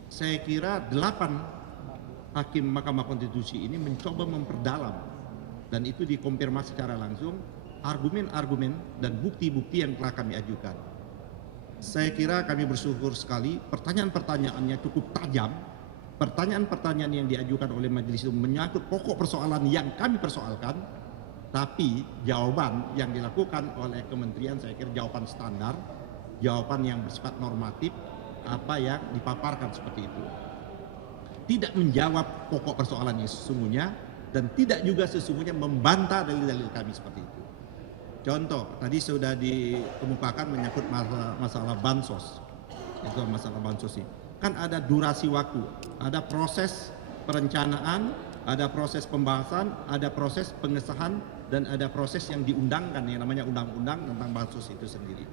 Saya kira 8 hakim Mahkamah Konstitusi ini mencoba memperdalam, dan itu dikonfirmasi secara langsung argumen-argumen dan bukti-bukti yang telah kami ajukan. Saya kira kami bersyukur sekali, pertanyaan-pertanyaannya cukup tajam. Pertanyaan-pertanyaan yang diajukan oleh majelis itu menyangkut pokok persoalan yang kami persoalkan, tapi jawaban yang dilakukan oleh kementerian saya kira jawaban standar, jawaban yang bersifat normatif, apa yang dipaparkan seperti itu. Tidak menjawab pokok persoalan yang sesungguhnya dan tidak juga sesungguhnya membantah dalil-dalil kami seperti itu. Contoh, tadi sudah dikemukakan menyangkut masalah bansos. Itu masalah bansos ini. Kan ada durasi waktu, ada proses perencanaan, ada proses pembahasan, ada proses pengesahan, dan ada proses yang diundangkan yang namanya undang-undang tentang bansos itu sendiri.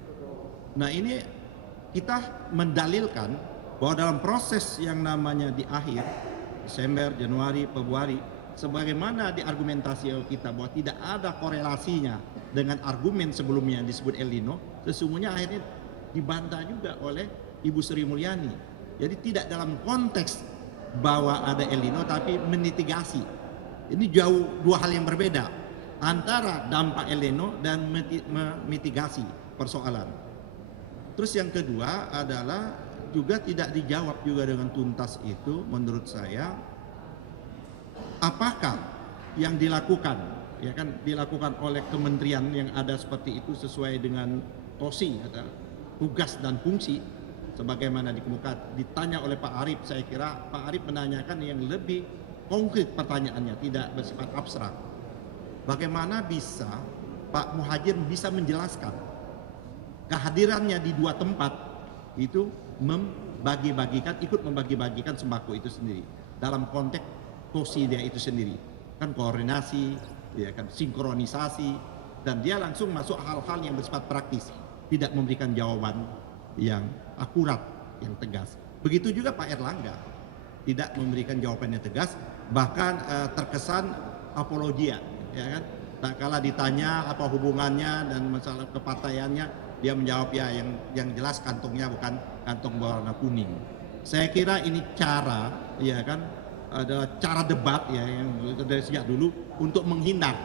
Nah, ini kita mendalilkan bahwa dalam proses yang namanya di akhir Desember, Januari, Februari sebagaimana diargumentasi kita bahwa tidak ada korelasinya dengan argumen sebelumnya yang disebut El Nino, sesungguhnya akhirnya dibantah juga oleh Ibu Sri Mulyani. Jadi tidak dalam konteks bahwa ada El Nino tapi memitigasi. Ini jauh dua hal yang berbeda antara dampak El Nino dan memitigasi persoalan. Terus yang kedua adalah juga tidak dijawab juga dengan tuntas itu menurut saya, apakah yang dilakukan ya kan dilakukan oleh kementerian yang ada seperti itu sesuai dengan TOSI atau tugas dan fungsi sebagaimana dikemukakan. Ditanya oleh Pak Arief, saya kira Pak Arief menanyakan yang lebih konkret pertanyaannya, tidak bersifat abstrak. Bagaimana bisa Pak Muhadjir bisa menjelaskan kehadirannya di dua tempat itu ikut membagi-bagikan sembako itu sendiri dalam konteks TOSI dia itu sendiri, kan koordinasi, ya kan sinkronisasi, dan dia langsung masuk hal-hal yang bersifat praktis, tidak memberikan jawaban yang akurat, yang tegas. Begitu juga Pak Erlangga tidak memberikan jawaban yang tegas, bahkan terkesan apologia, ya kan. Tak kala ditanya apa hubungannya dan masalah kepartaiannya, dia menjawab ya yang jelas kantongnya bukan kantong berwarna kuning. Saya kira ini cara, ya kan, adalah cara debat ya yang dari sejak dulu untuk menghindar.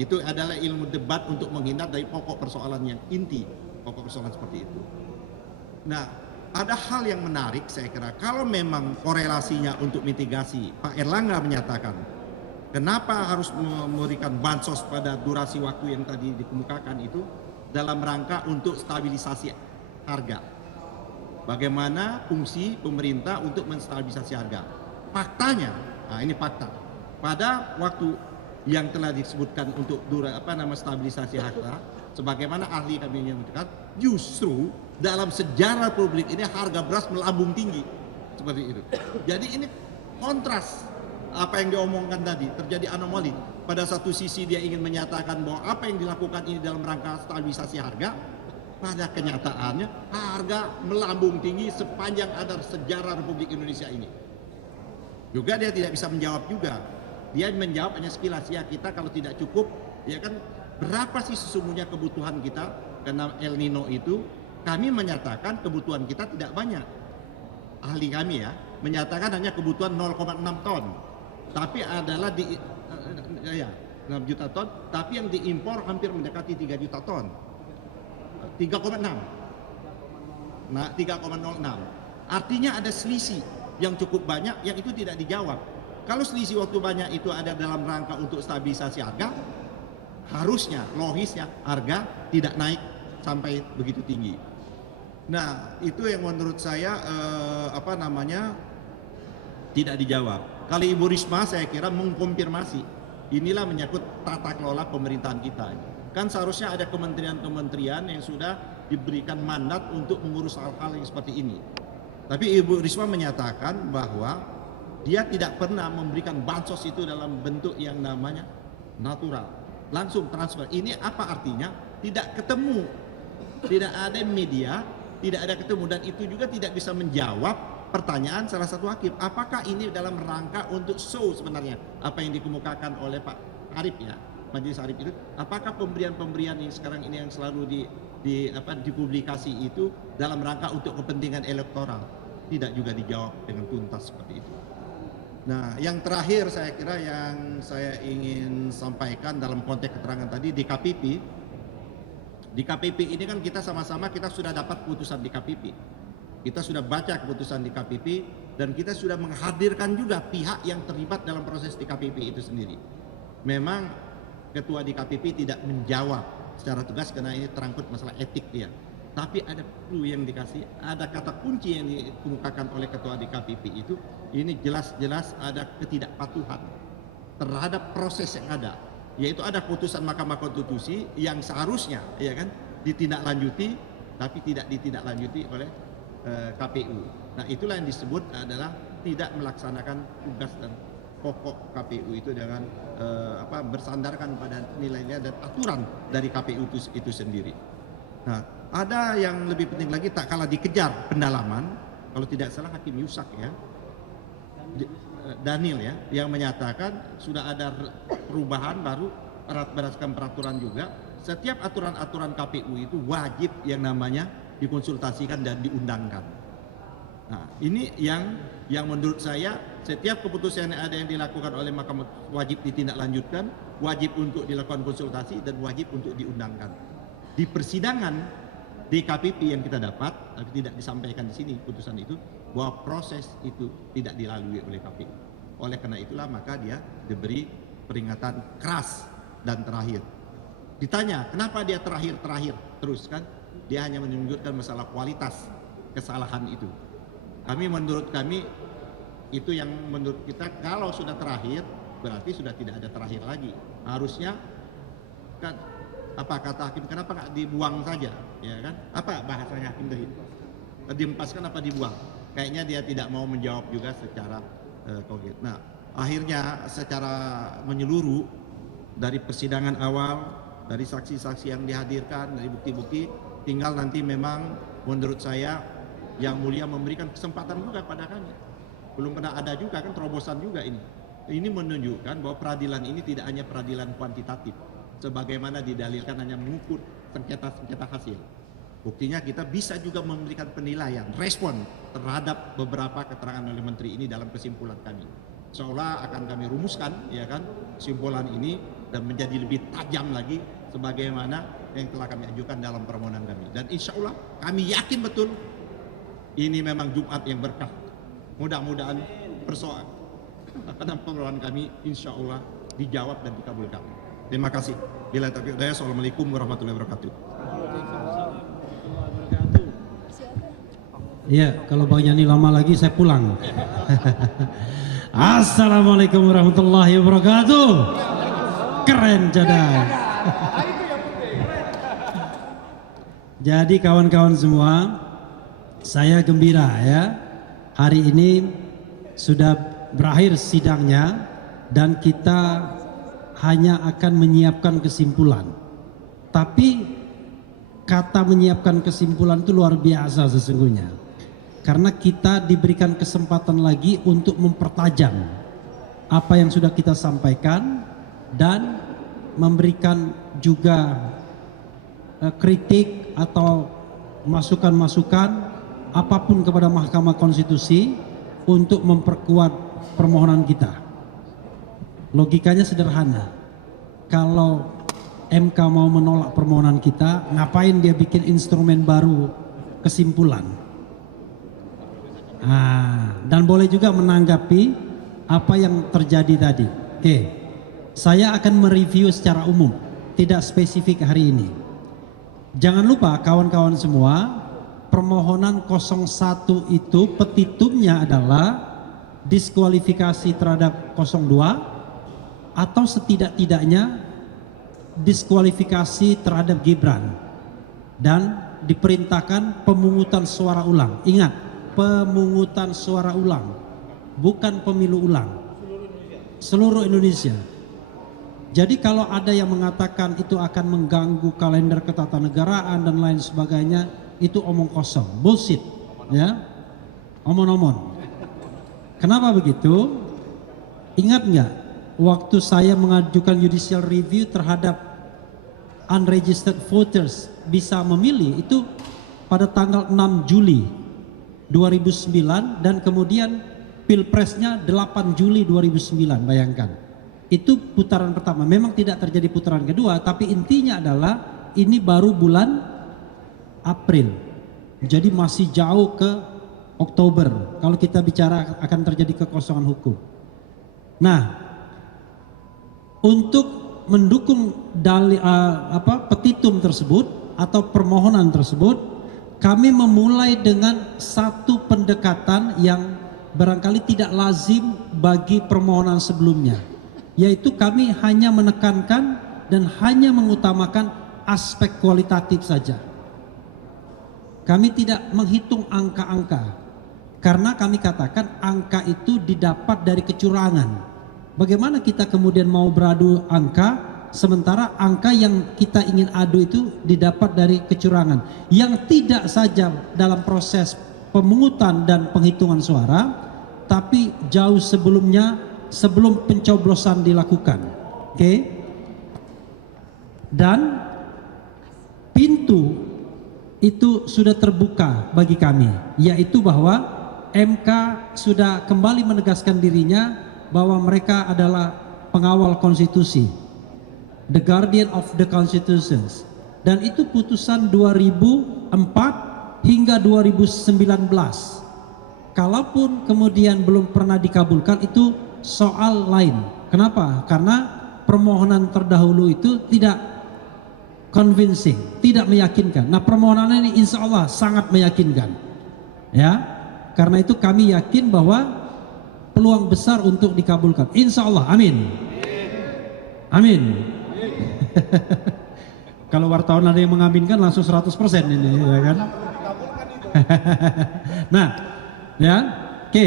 Itu adalah ilmu debat untuk menghindar dari pokok persoalan yang inti, pokok persoalan seperti itu. Nah, ada hal yang menarik saya kira, kalau memang korelasinya untuk mitigasi, Pak Erlangga menyatakan kenapa harus memberikan bansos pada durasi waktu yang tadi dikemukakan itu dalam rangka untuk stabilisasi harga. Bagaimana fungsi pemerintah untuk menstabilisasi harga? Faktanya, nah ini fakta. Pada waktu yang telah disebutkan untuk stabilisasi harga, sebagaimana ahli kami menyebutkan, justru dalam sejarah publik ini harga beras melambung tinggi seperti itu. Jadi ini kontras apa yang diomongkan tadi, terjadi anomali. Pada satu sisi dia ingin menyatakan bahwa apa yang dilakukan ini dalam rangka stabilisasi harga, pada kenyataannya harga melambung tinggi sepanjang ada sejarah Republik Indonesia ini. Juga dia tidak bisa menjawab juga. Dia menjawab hanya sekilas, ya kita kalau tidak cukup, ya kan berapa sih sesungguhnya kebutuhan kita karena El Nino itu. Kami menyatakan kebutuhan kita tidak banyak. Ahli kami ya menyatakan hanya kebutuhan 0,6 ton. Tapi adalah 6 juta ton, tapi yang diimpor hampir mendekati 3 juta ton. 3,6. Nah, 3,06. Artinya ada selisih yang cukup banyak yang itu tidak dijawab. Kalau selisih waktu banyak itu ada dalam rangka untuk stabilisasi harga, harusnya logisnya harga tidak naik sampai begitu tinggi. Nah, itu yang menurut saya tidak dijawab. Kali Ibu Risma saya kira mengkonfirmasi. Inilah menyangkut tata kelola pemerintahan kita. Kan seharusnya ada kementerian-kementerian yang sudah diberikan mandat untuk mengurus hal-hal yang seperti ini. Tapi Ibu Risma menyatakan bahwa dia tidak pernah memberikan bansos itu dalam bentuk yang namanya natural, langsung transfer. Ini apa artinya? Tidak ketemu, tidak ada media, tidak ada ketemu, dan itu juga tidak bisa menjawab pertanyaan salah satu hakim. Apakah ini dalam rangka untuk show sebenarnya apa yang dikemukakan oleh Pak Arief ya, Majelis Arief itu? Apakah pemberian-pemberian yang sekarang ini yang selalu dipublikasi itu dalam rangka untuk kepentingan elektoral? Tidak juga dijawab dengan tuntas seperti itu. Nah, yang terakhir saya kira yang saya ingin sampaikan dalam konteks keterangan tadi di KPP. Di KPP ini kan kita sama-sama kita sudah dapat putusan di KPP. Kita sudah baca keputusan di KPP dan kita sudah menghadirkan juga pihak yang terlibat dalam proses di KPP itu sendiri. Memang ketua di KPP tidak menjawab secara tegas karena ini terangkut masalah etik dia. Tapi ada clue yang dikasih, ada kata kunci yang dikemukakan oleh ketua di KPP itu, ini jelas-jelas ada ketidakpatuhan terhadap proses yang ada, yaitu ada putusan Mahkamah Konstitusi yang seharusnya ya kan ditindaklanjuti tapi tidak ditindaklanjuti oleh KPU. Nah, itulah yang disebut adalah tidak melaksanakan tugas dan pokok KPU itu dengan bersandarkan pada nilai-nilai dan aturan dari KPU itu sendiri. Nah, ada yang lebih penting lagi, tak kalah dikejar pendalaman, kalau tidak salah Hakim Yusak ya, Daniel ya, yang menyatakan sudah ada perubahan baru berdasarkan peraturan juga. Setiap aturan-aturan KPU itu wajib yang namanya dikonsultasikan dan diundangkan. Nah, ini yang menurut saya setiap keputusan yang ada yang dilakukan oleh Mahkamah wajib ditindaklanjutkan, wajib untuk dilakukan konsultasi dan wajib untuk diundangkan. Di persidangan DKPP yang kita dapat, tapi tidak disampaikan di sini putusan itu, bahwa proses itu tidak dilalui oleh KPU. Oleh karena itulah maka dia diberi peringatan keras dan terakhir. Ditanya kenapa dia terakhir terus kan? Dia hanya menunjukkan masalah kualitas kesalahan itu. Menurut kami itu yang menurut kita kalau sudah terakhir berarti sudah tidak ada terakhir lagi. Harusnya kan apa kata hakim, kenapa nggak dibuang saja, ya kan? Apa bahasanya hakim tadi? Diempaskan apa dibuang? Kayaknya dia tidak mau menjawab juga secara konkret. Nah, akhirnya secara menyeluruh dari persidangan awal, dari saksi-saksi yang dihadirkan, dari bukti-bukti, tinggal nanti memang menurut saya yang mulia memberikan kesempatan juga pada kami. Belum pernah ada juga kan terobosan juga ini. Ini menunjukkan bahwa peradilan ini tidak hanya peradilan kuantitatif, sebagaimana didalilkan hanya mengukur sengketa-sengketa hasil. Buktinya kita bisa juga memberikan penilaian, respon terhadap beberapa keterangan oleh menteri ini dalam kesimpulan kami. Seolah akan kami rumuskan, ya kan, kesimpulan ini dan menjadi lebih tajam lagi sebagaimana yang telah kami ajukan dalam permohonan kami. Dan insya Allah kami yakin betul ini memang Jumat yang berkah. Mudah-mudahan persoalan permohonan kami insya Allah dijawab dan dikabulkan. Terima kasih. Bila taufiq hidayah. Assalamualaikum warahmatullahi wabarakatuh. Iya, kalau Bang Yani lama lagi saya pulang. Assalamualaikum warahmatullahi wabarakatuh. Keren cadang. Jadi kawan-kawan semua, saya gembira ya. Hari ini sudah berakhir sidangnya dan kita hanya akan menyiapkan kesimpulan. Tapi kata menyiapkan kesimpulan itu luar biasa sesungguhnya. Karena kita diberikan kesempatan lagi untuk mempertajam apa yang sudah kita sampaikan dan memberikan juga kritik atau masukan-masukan apapun kepada Mahkamah Konstitusi untuk memperkuat permohonan kita. Logikanya sederhana. Kalau MK mau menolak permohonan kita, ngapain dia bikin instrumen baru kesimpulan? Dan boleh juga menanggapi apa yang terjadi tadi. Oke, saya akan mereview secara umum, tidak spesifik hari ini. Jangan lupa kawan-kawan semua, permohonan 01 itu petitumnya adalah diskualifikasi terhadap 02 atau setidak-tidaknya diskualifikasi terhadap Gibran dan diperintahkan pemungutan suara ulang. Ingat, pemungutan suara ulang, bukan pemilu ulang. Seluruh Indonesia. Jadi kalau ada yang mengatakan itu akan mengganggu kalender ketatanegaraan dan lain sebagainya, itu omong kosong, bullshit, ya, omong-omong. Kenapa begitu? Ingat nggak, waktu saya mengajukan judicial review terhadap unregistered voters bisa memilih itu pada tanggal 6 Juli 2009 dan kemudian pilpresnya 8 Juli 2009, bayangkan. Itu putaran pertama, memang tidak terjadi putaran kedua, tapi intinya adalah ini baru bulan April, jadi masih jauh ke Oktober kalau kita bicara akan terjadi kekosongan hukum. Nah, untuk mendukung petitum tersebut atau permohonan tersebut, kami memulai dengan satu pendekatan yang barangkali tidak lazim bagi permohonan sebelumnya, yaitu kami hanya menekankan dan hanya mengutamakan aspek kualitatif saja. Kami tidak menghitung angka-angka, karena kami katakan angka itu didapat dari kecurangan. Bagaimana kita kemudian mau beradu angka, sementara angka yang kita ingin adu itu didapat dari kecurangan, yang tidak saja dalam proses pemungutan dan penghitungan suara, tapi jauh sebelumnya, sebelum pencoblosan dilakukan. Oke? Dan pintu itu sudah terbuka bagi kami, yaitu bahwa MK sudah kembali menegaskan dirinya bahwa mereka adalah pengawal konstitusi, the guardian of the constitutions, dan itu putusan 2004 hingga 2019. Kalaupun kemudian belum pernah dikabulkan, itu soal lain. Kenapa? Karena permohonan terdahulu itu tidak convincing, tidak meyakinkan. Nah, permohonan ini insya Allah sangat meyakinkan, ya. Karena itu kami yakin bahwa peluang besar untuk dikabulkan. Insya Allah, amin. Amin. Kalau wartawan ada yang mengaminkan langsung 100% ini, ya kan? Nah, ya, oke.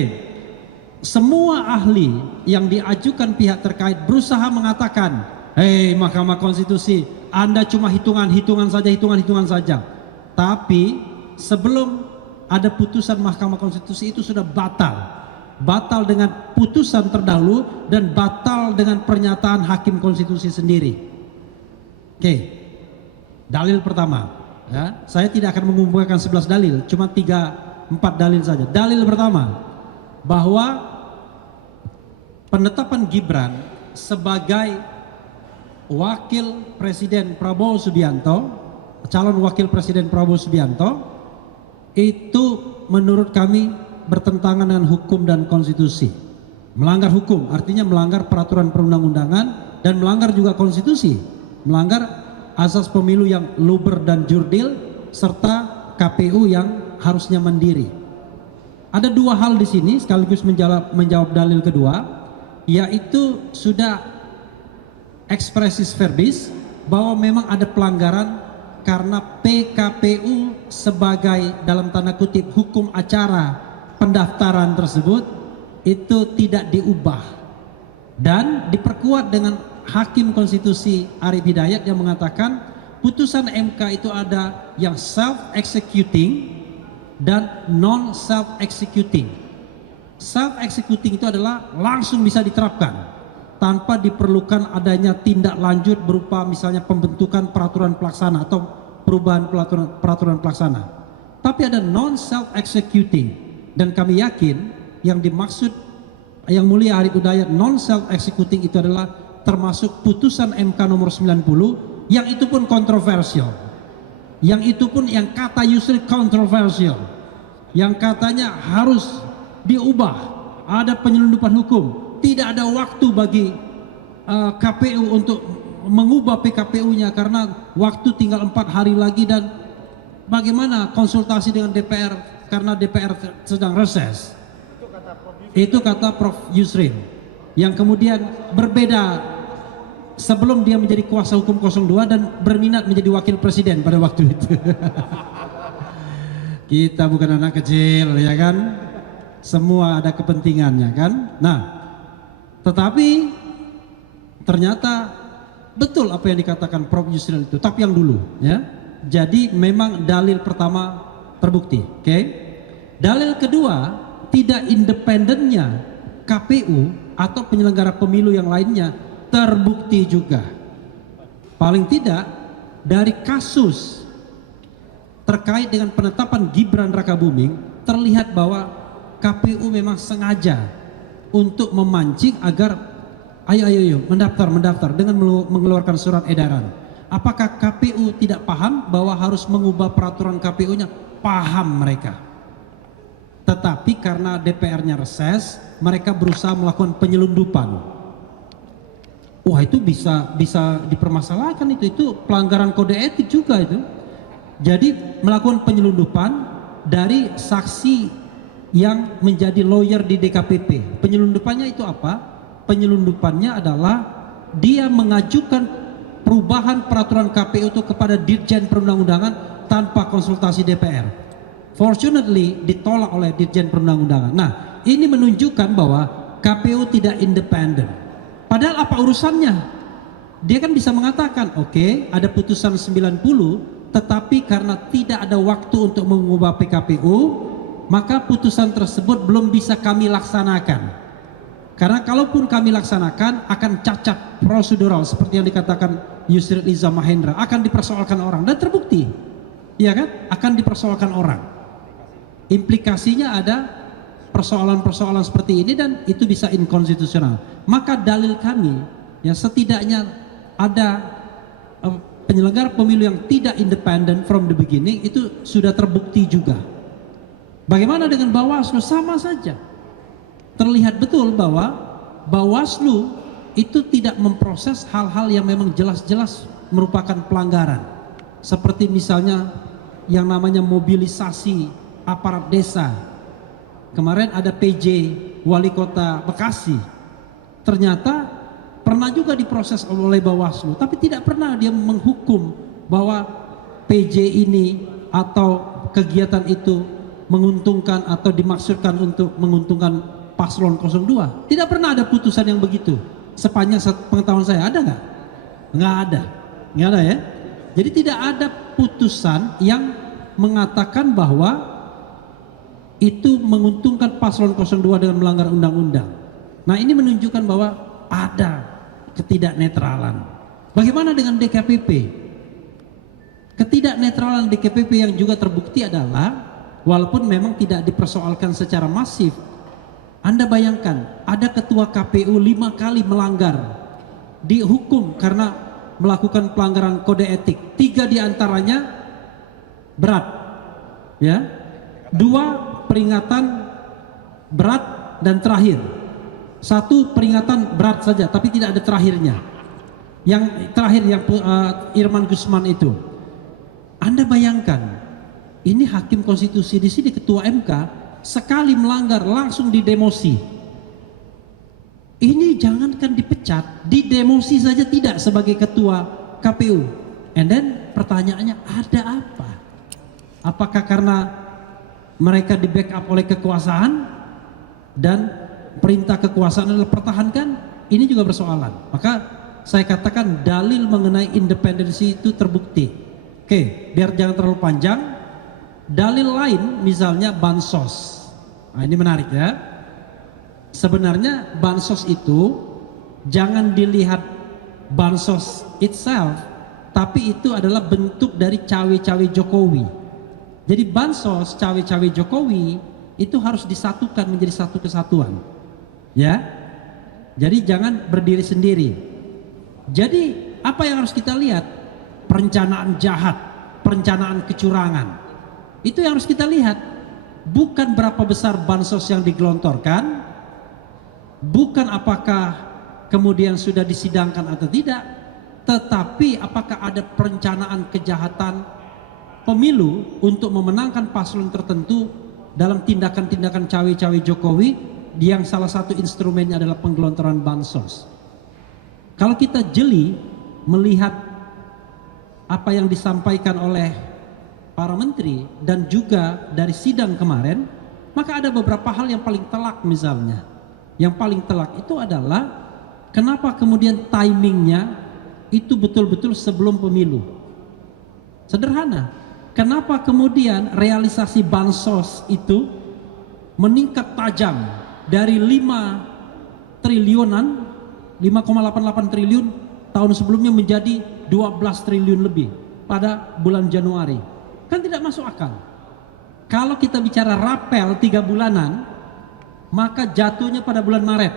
Semua ahli yang diajukan pihak terkait berusaha mengatakan, hei Mahkamah Konstitusi, Anda cuma hitungan-hitungan saja. Tapi sebelum ada putusan Mahkamah Konstitusi itu sudah batal dengan putusan terdahulu dan batal dengan pernyataan Hakim Konstitusi sendiri. Oke, dalil pertama, ya, saya tidak akan mengumpulkan 11 dalil, cuma 3-4 dalil saja. Dalil pertama, bahwa penetapan Gibran sebagai wakil Presiden Prabowo Subianto, calon wakil Presiden Prabowo Subianto, itu menurut kami bertentangan dengan hukum dan konstitusi. Melanggar hukum artinya melanggar peraturan perundang-undangan dan melanggar juga konstitusi, melanggar asas pemilu yang luber dan jurdil serta KPU yang harusnya mandiri. Ada dua hal di sini sekaligus menjawab dalil kedua, yaitu sudah expressis verbis bahwa memang ada pelanggaran karena PKPU sebagai dalam tanda kutip hukum acara pendaftaran tersebut itu tidak diubah dan diperkuat dengan Hakim Konstitusi Arief Hidayat yang mengatakan putusan MK itu ada yang self-executing dan non-self-executing. Self-executing itu adalah langsung bisa diterapkan tanpa diperlukan adanya tindak lanjut berupa misalnya pembentukan peraturan pelaksana atau perubahan peraturan pelaksana. Tapi ada non-self-executing, dan kami yakin yang dimaksud Yang Mulia Arief Hidayat non-self-executing itu adalah termasuk putusan MK nomor 90 yang itu pun kontroversial, yang itu pun yang kata Yusril kontroversial, yang katanya harus diubah, ada penyelundupan hukum. Tidak ada waktu bagi KPU untuk mengubah PKPU-nya karena waktu tinggal 4 hari lagi, dan bagaimana konsultasi dengan DPR karena DPR sedang reses. Itu kata Prof Yusril, yang kemudian berbeda sebelum dia menjadi kuasa hukum 02 dan berminat menjadi wakil presiden pada waktu itu. Kita bukan anak kecil, ya kan? Semua ada kepentingannya, kan? Nah, tetapi ternyata betul apa yang dikatakan Prof Yusril itu, tapi yang dulu, ya. Jadi memang dalil pertama terbukti, oke? Dalil kedua, tidak independennya KPU atau penyelenggara pemilu yang lainnya terbukti juga. Paling tidak dari kasus terkait dengan penetapan Gibran Rakabuming terlihat bahwa KPU memang sengaja untuk memancing agar ayo mendaftar dengan mengeluarkan surat edaran. Apakah KPU tidak paham bahwa harus mengubah peraturan KPU-nya? Paham mereka. Tetapi karena DPR-nya reses, mereka berusaha melakukan penyelundupan. Wah, itu bisa dipermasalahkan, itu pelanggaran kode etik juga itu. Jadi melakukan penyelundupan dari saksi yang menjadi lawyer di DKPP. Penyelundupannya itu apa? Penyelundupannya adalah dia mengajukan perubahan peraturan KPU itu kepada Dirjen Perundang-undangan tanpa konsultasi DPR. Fortunately ditolak oleh Dirjen Perundang-undangan. Nah, ini menunjukkan bahwa KPU tidak independen. Padahal apa urusannya? Dia kan bisa mengatakan, oke, ada putusan 90, tetapi karena tidak ada waktu untuk mengubah PKPU, maka putusan tersebut belum bisa kami laksanakan. Karena kalaupun kami laksanakan akan cacat prosedural seperti yang dikatakan Yusril Iza Mahendra, akan dipersoalkan orang dan terbukti, ya kan? Akan dipersoalkan orang. Implikasinya ada persoalan-persoalan seperti ini dan itu bisa inkonstitusional. Maka dalil kami, ya setidaknya ada penyelenggara pemilu yang tidak independen from the beginning itu sudah terbukti juga. Bagaimana dengan Bawaslu? Sama saja. Terlihat betul bahwa Bawaslu itu tidak memproses hal-hal yang memang jelas-jelas merupakan pelanggaran. Seperti misalnya yang namanya mobilisasi aparat desa. Kemarin ada PJ Wali Kota Bekasi. Ternyata pernah juga diproses oleh Bawaslu, tapi tidak pernah dia menghukum bahwa PJ ini atau kegiatan itu menguntungkan atau dimaksudkan untuk menguntungkan Paslon 02. Tidak pernah ada putusan yang begitu. Sepanjang pengetahuan saya ada nggak? Nggak ada. Nggak ada ya. Jadi tidak ada putusan yang mengatakan bahwa itu menguntungkan Paslon 02 dengan melanggar undang-undang. Nah ini menunjukkan bahwa ada ketidaknetralan. Bagaimana dengan DKPP? Ketidaknetralan DKPP yang juga terbukti adalah walaupun memang tidak dipersoalkan secara masif. Anda bayangkan ada ketua KPU 5 kali melanggar, dihukum karena melakukan pelanggaran kode etik. 3 diantaranya berat, ya, 2 peringatan berat dan terakhir, 1 peringatan berat saja tapi tidak ada terakhirnya. Yang terakhir yang Irman Gusman itu, Anda bayangkan ini hakim konstitusi di sini ketua MK sekali melanggar langsung didemosi. Ini jangankan dipecat, didemosi saja tidak sebagai ketua KPU. And then pertanyaannya ada apa? Apakah karena mereka di backup oleh kekuasaan dan perintah kekuasaan adalah pertahankan? Ini juga persoalan. Maka saya katakan dalil mengenai independensi itu terbukti. Oke, biar jangan terlalu panjang. Dalil lain misalnya bansos. Nah, ini menarik ya. Sebenarnya bansos itu jangan dilihat bansos itself, tapi itu adalah bentuk dari cawe-cawe Jokowi. Jadi bansos cawe-cawe Jokowi itu harus disatukan menjadi satu kesatuan. Ya. Jadi jangan berdiri sendiri. Jadi apa yang harus kita lihat? Perencanaan jahat, perencanaan kecurangan. Itu yang harus kita lihat. Bukan berapa besar bansos yang digelontorkan, bukan apakah kemudian sudah disidangkan atau tidak, tetapi apakah ada perencanaan kejahatan pemilu untuk memenangkan paslon tertentu dalam tindakan-tindakan cawe-cawe Jokowi yang salah satu instrumennya adalah penggelontoran bansos. Kalau kita jeli melihat apa yang disampaikan oleh para menteri dan juga dari sidang kemarin, maka ada beberapa hal yang paling telak misalnya. Yang paling telak itu adalah kenapa kemudian timingnya itu betul-betul sebelum pemilu. Sederhana, kenapa kemudian realisasi bansos itu meningkat tajam dari 5 triliunan, 5,88 triliun tahun sebelumnya menjadi 12 triliun lebih pada bulan Januari. Kan tidak masuk akal. Kalau kita bicara rapel 3 bulanan, maka jatuhnya pada bulan Maret.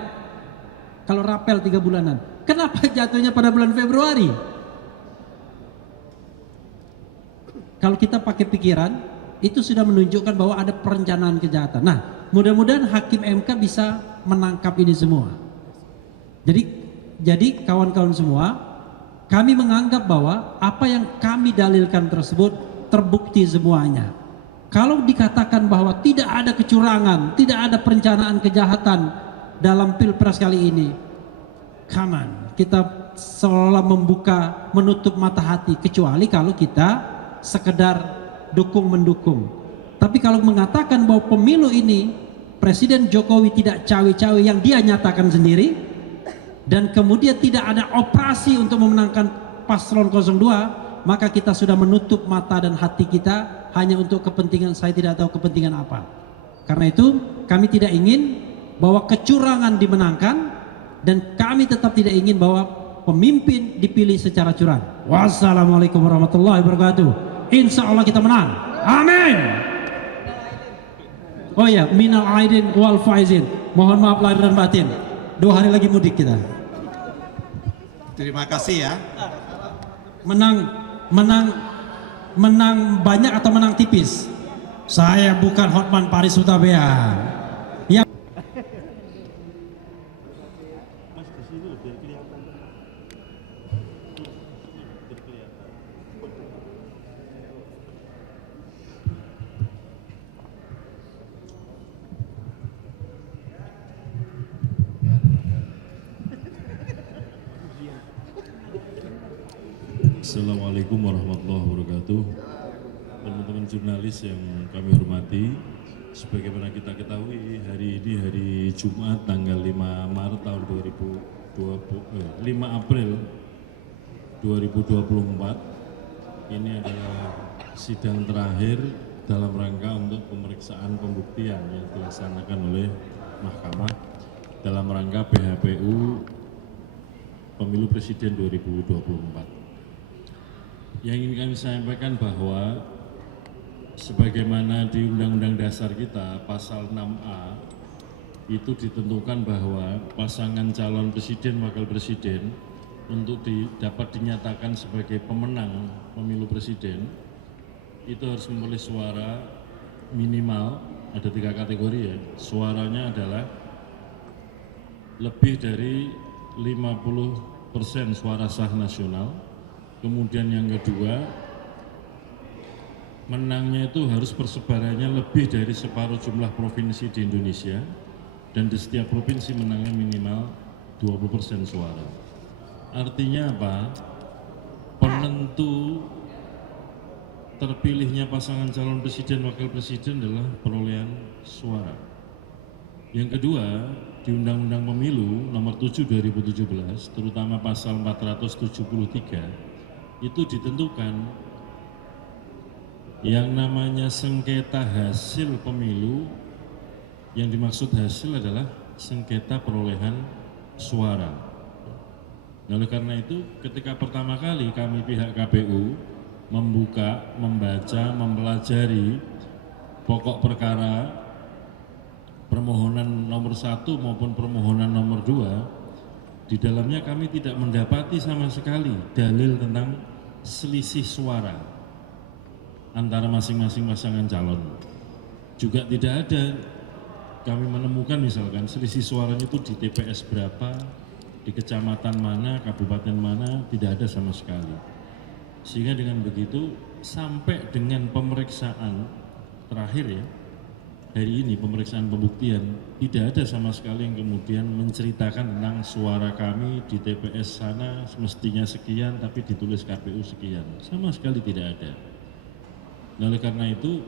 Kalau rapel 3 bulanan, kenapa jatuhnya pada bulan Februari? Kalau kita pakai pikiran, itu sudah menunjukkan bahwa ada perencanaan kejahatan. Nah, mudah-mudahan hakim MK bisa menangkap ini semua. Jadi kawan-kawan semua, kami menganggap bahwa apa yang kami dalilkan tersebut terbukti semuanya. Kalau dikatakan bahwa tidak ada kecurangan, tidak ada perencanaan kejahatan dalam Pilpres kali ini, come on, kita seolah menutup mata hati, kecuali kalau kita sekedar dukung-mendukung. Tapi kalau mengatakan bahwa pemilu ini Presiden Jokowi tidak cawe-cawe yang dia nyatakan sendiri, dan kemudian tidak ada operasi untuk memenangkan Paslon 02, maka kita sudah menutup mata dan hati kita hanya untuk kepentingan, saya tidak tahu kepentingan apa. Karena itu kami tidak ingin bahwa kecurangan dimenangkan dan kami tetap tidak ingin bahwa pemimpin dipilih secara curang. Wassalamualaikum warahmatullahi wabarakatuh. Insya Allah kita menang. Amin. Oh ya, minal aidin wal faizin. Mohon maaf lahir dan batin. 2 hari lagi mudik kita. Terima kasih ya. Menang banyak atau menang tipis? Saya bukan Hotman Paris Hutapea. Yang Assalamualaikum warahmatullahi wabarakatuh. Teman-teman jurnalis yang kami hormati, sebagaimana kita ketahui hari ini hari Jumat tanggal 5 Maret tahun 5 April 2024 ini adalah sidang terakhir dalam rangka untuk pemeriksaan pembuktian yang dilaksanakan oleh Mahkamah dalam rangka PHPU Pemilu Presiden 2024. Yang ingin kami sampaikan bahwa sebagaimana di Undang-Undang Dasar kita pasal 6A itu ditentukan bahwa pasangan calon presiden wakil presiden untuk dapat dinyatakan sebagai pemenang pemilu presiden itu harus memperoleh suara minimal, ada 3 kategori ya, suaranya adalah lebih dari 50% suara sah nasional. Kemudian yang kedua, menangnya itu harus persebarannya lebih dari separuh jumlah provinsi di Indonesia dan di setiap provinsi menangnya minimal 20% suara. Artinya apa? Penentu terpilihnya pasangan calon presiden wakil presiden adalah perolehan suara. Yang kedua, di Undang-Undang Pemilu nomor 7 2017, terutama pasal 473 itu ditentukan yang namanya sengketa hasil pemilu, yang dimaksud hasil adalah sengketa perolehan suara. Nah, oleh karena itu ketika pertama kali kami pihak KPU membuka, membaca, mempelajari pokok perkara permohonan nomor 1 maupun permohonan nomor 2, di dalamnya kami tidak mendapati sama sekali dalil tentang selisih suara antara masing-masing pasangan calon. Juga tidak ada kami menemukan misalkan selisih suaranya itu di TPS berapa, di kecamatan mana, kabupaten mana, tidak ada sama sekali. Sehingga dengan begitu sampai dengan pemeriksaan terakhir ya, hari ini pemeriksaan pembuktian, tidak ada sama sekali yang kemudian menceritakan tentang suara kami di TPS sana semestinya sekian tapi ditulis KPU sekian, sama sekali tidak ada. Nah, oleh karena itu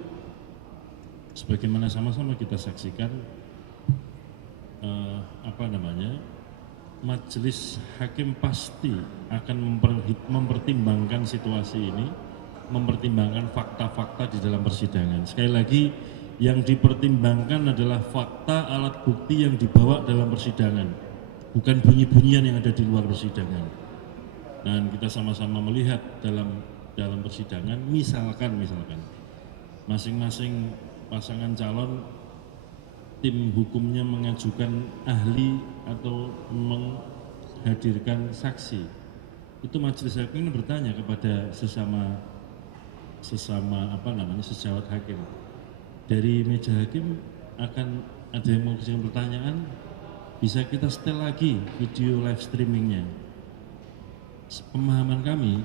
sebagaimana sama-sama kita saksikan majelis hakim pasti akan mempertimbangkan situasi ini, mempertimbangkan fakta-fakta di dalam persidangan. Sekali lagi, yang dipertimbangkan adalah fakta alat bukti yang dibawa dalam persidangan, bukan bunyi-bunyian yang ada di luar persidangan. Dan kita sama-sama melihat dalam persidangan, misalkan masing-masing pasangan calon tim hukumnya mengajukan ahli atau menghadirkan saksi, itu majelis hakim bertanya kepada sesama sejawat hakim. Dari meja hakim akan ada yang mau mengajukan pertanyaan, bisa kita setel lagi video live streamingnya. Pemahaman kami,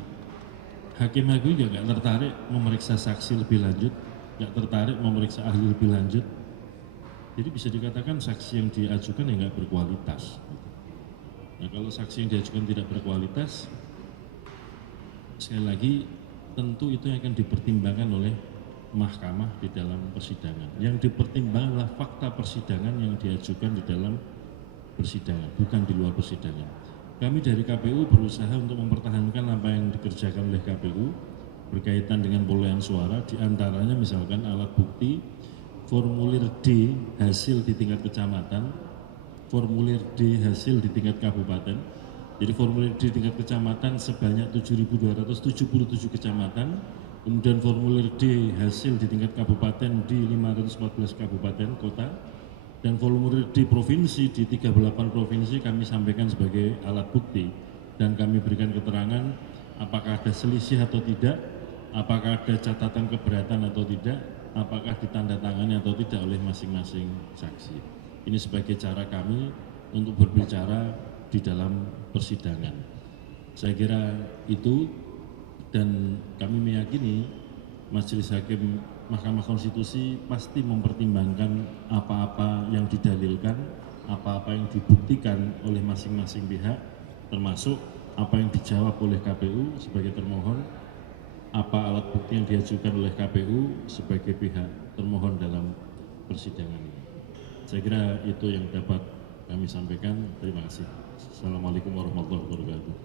hakim-hakim juga nggak tertarik memeriksa saksi lebih lanjut, nggak tertarik memeriksa ahli lebih lanjut. Jadi bisa dikatakan saksi yang diajukan ya nggak berkualitas. Nah, kalau saksi yang diajukan tidak berkualitas, sekali lagi tentu itu yang akan dipertimbangkan oleh mahkamah di dalam persidangan. Yang dipertimbangkan adalah fakta persidangan yang diajukan di dalam persidangan, bukan di luar persidangan. Kami dari KPU berusaha untuk mempertahankan apa yang dikerjakan oleh KPU berkaitan dengan perolehan suara, diantaranya misalkan alat bukti, formulir D hasil di tingkat kecamatan formulir D hasil di tingkat kabupaten. Jadi formulir D tingkat kecamatan sebanyak 7.277 kecamatan, kemudian formulir D hasil di tingkat kabupaten di 514 kabupaten kota, dan formulir D provinsi di 38 provinsi kami sampaikan sebagai alat bukti, dan kami berikan keterangan apakah ada selisih atau tidak, apakah ada catatan keberatan atau tidak, apakah ditandatangani atau tidak oleh masing-masing saksi. Ini sebagai cara kami untuk berbicara di dalam persidangan. Saya kira itu, dan kami meyakini Majelis Hakim Mahkamah Konstitusi pasti mempertimbangkan apa-apa yang didalilkan, apa-apa yang dibuktikan oleh masing-masing pihak, termasuk apa yang dijawab oleh KPU sebagai termohon, apa alat bukti yang diajukan oleh KPU sebagai pihak termohon dalam persidangan ini. Saya kira itu yang dapat kami sampaikan. Terima kasih. Assalamualaikum warahmatullahi wabarakatuh.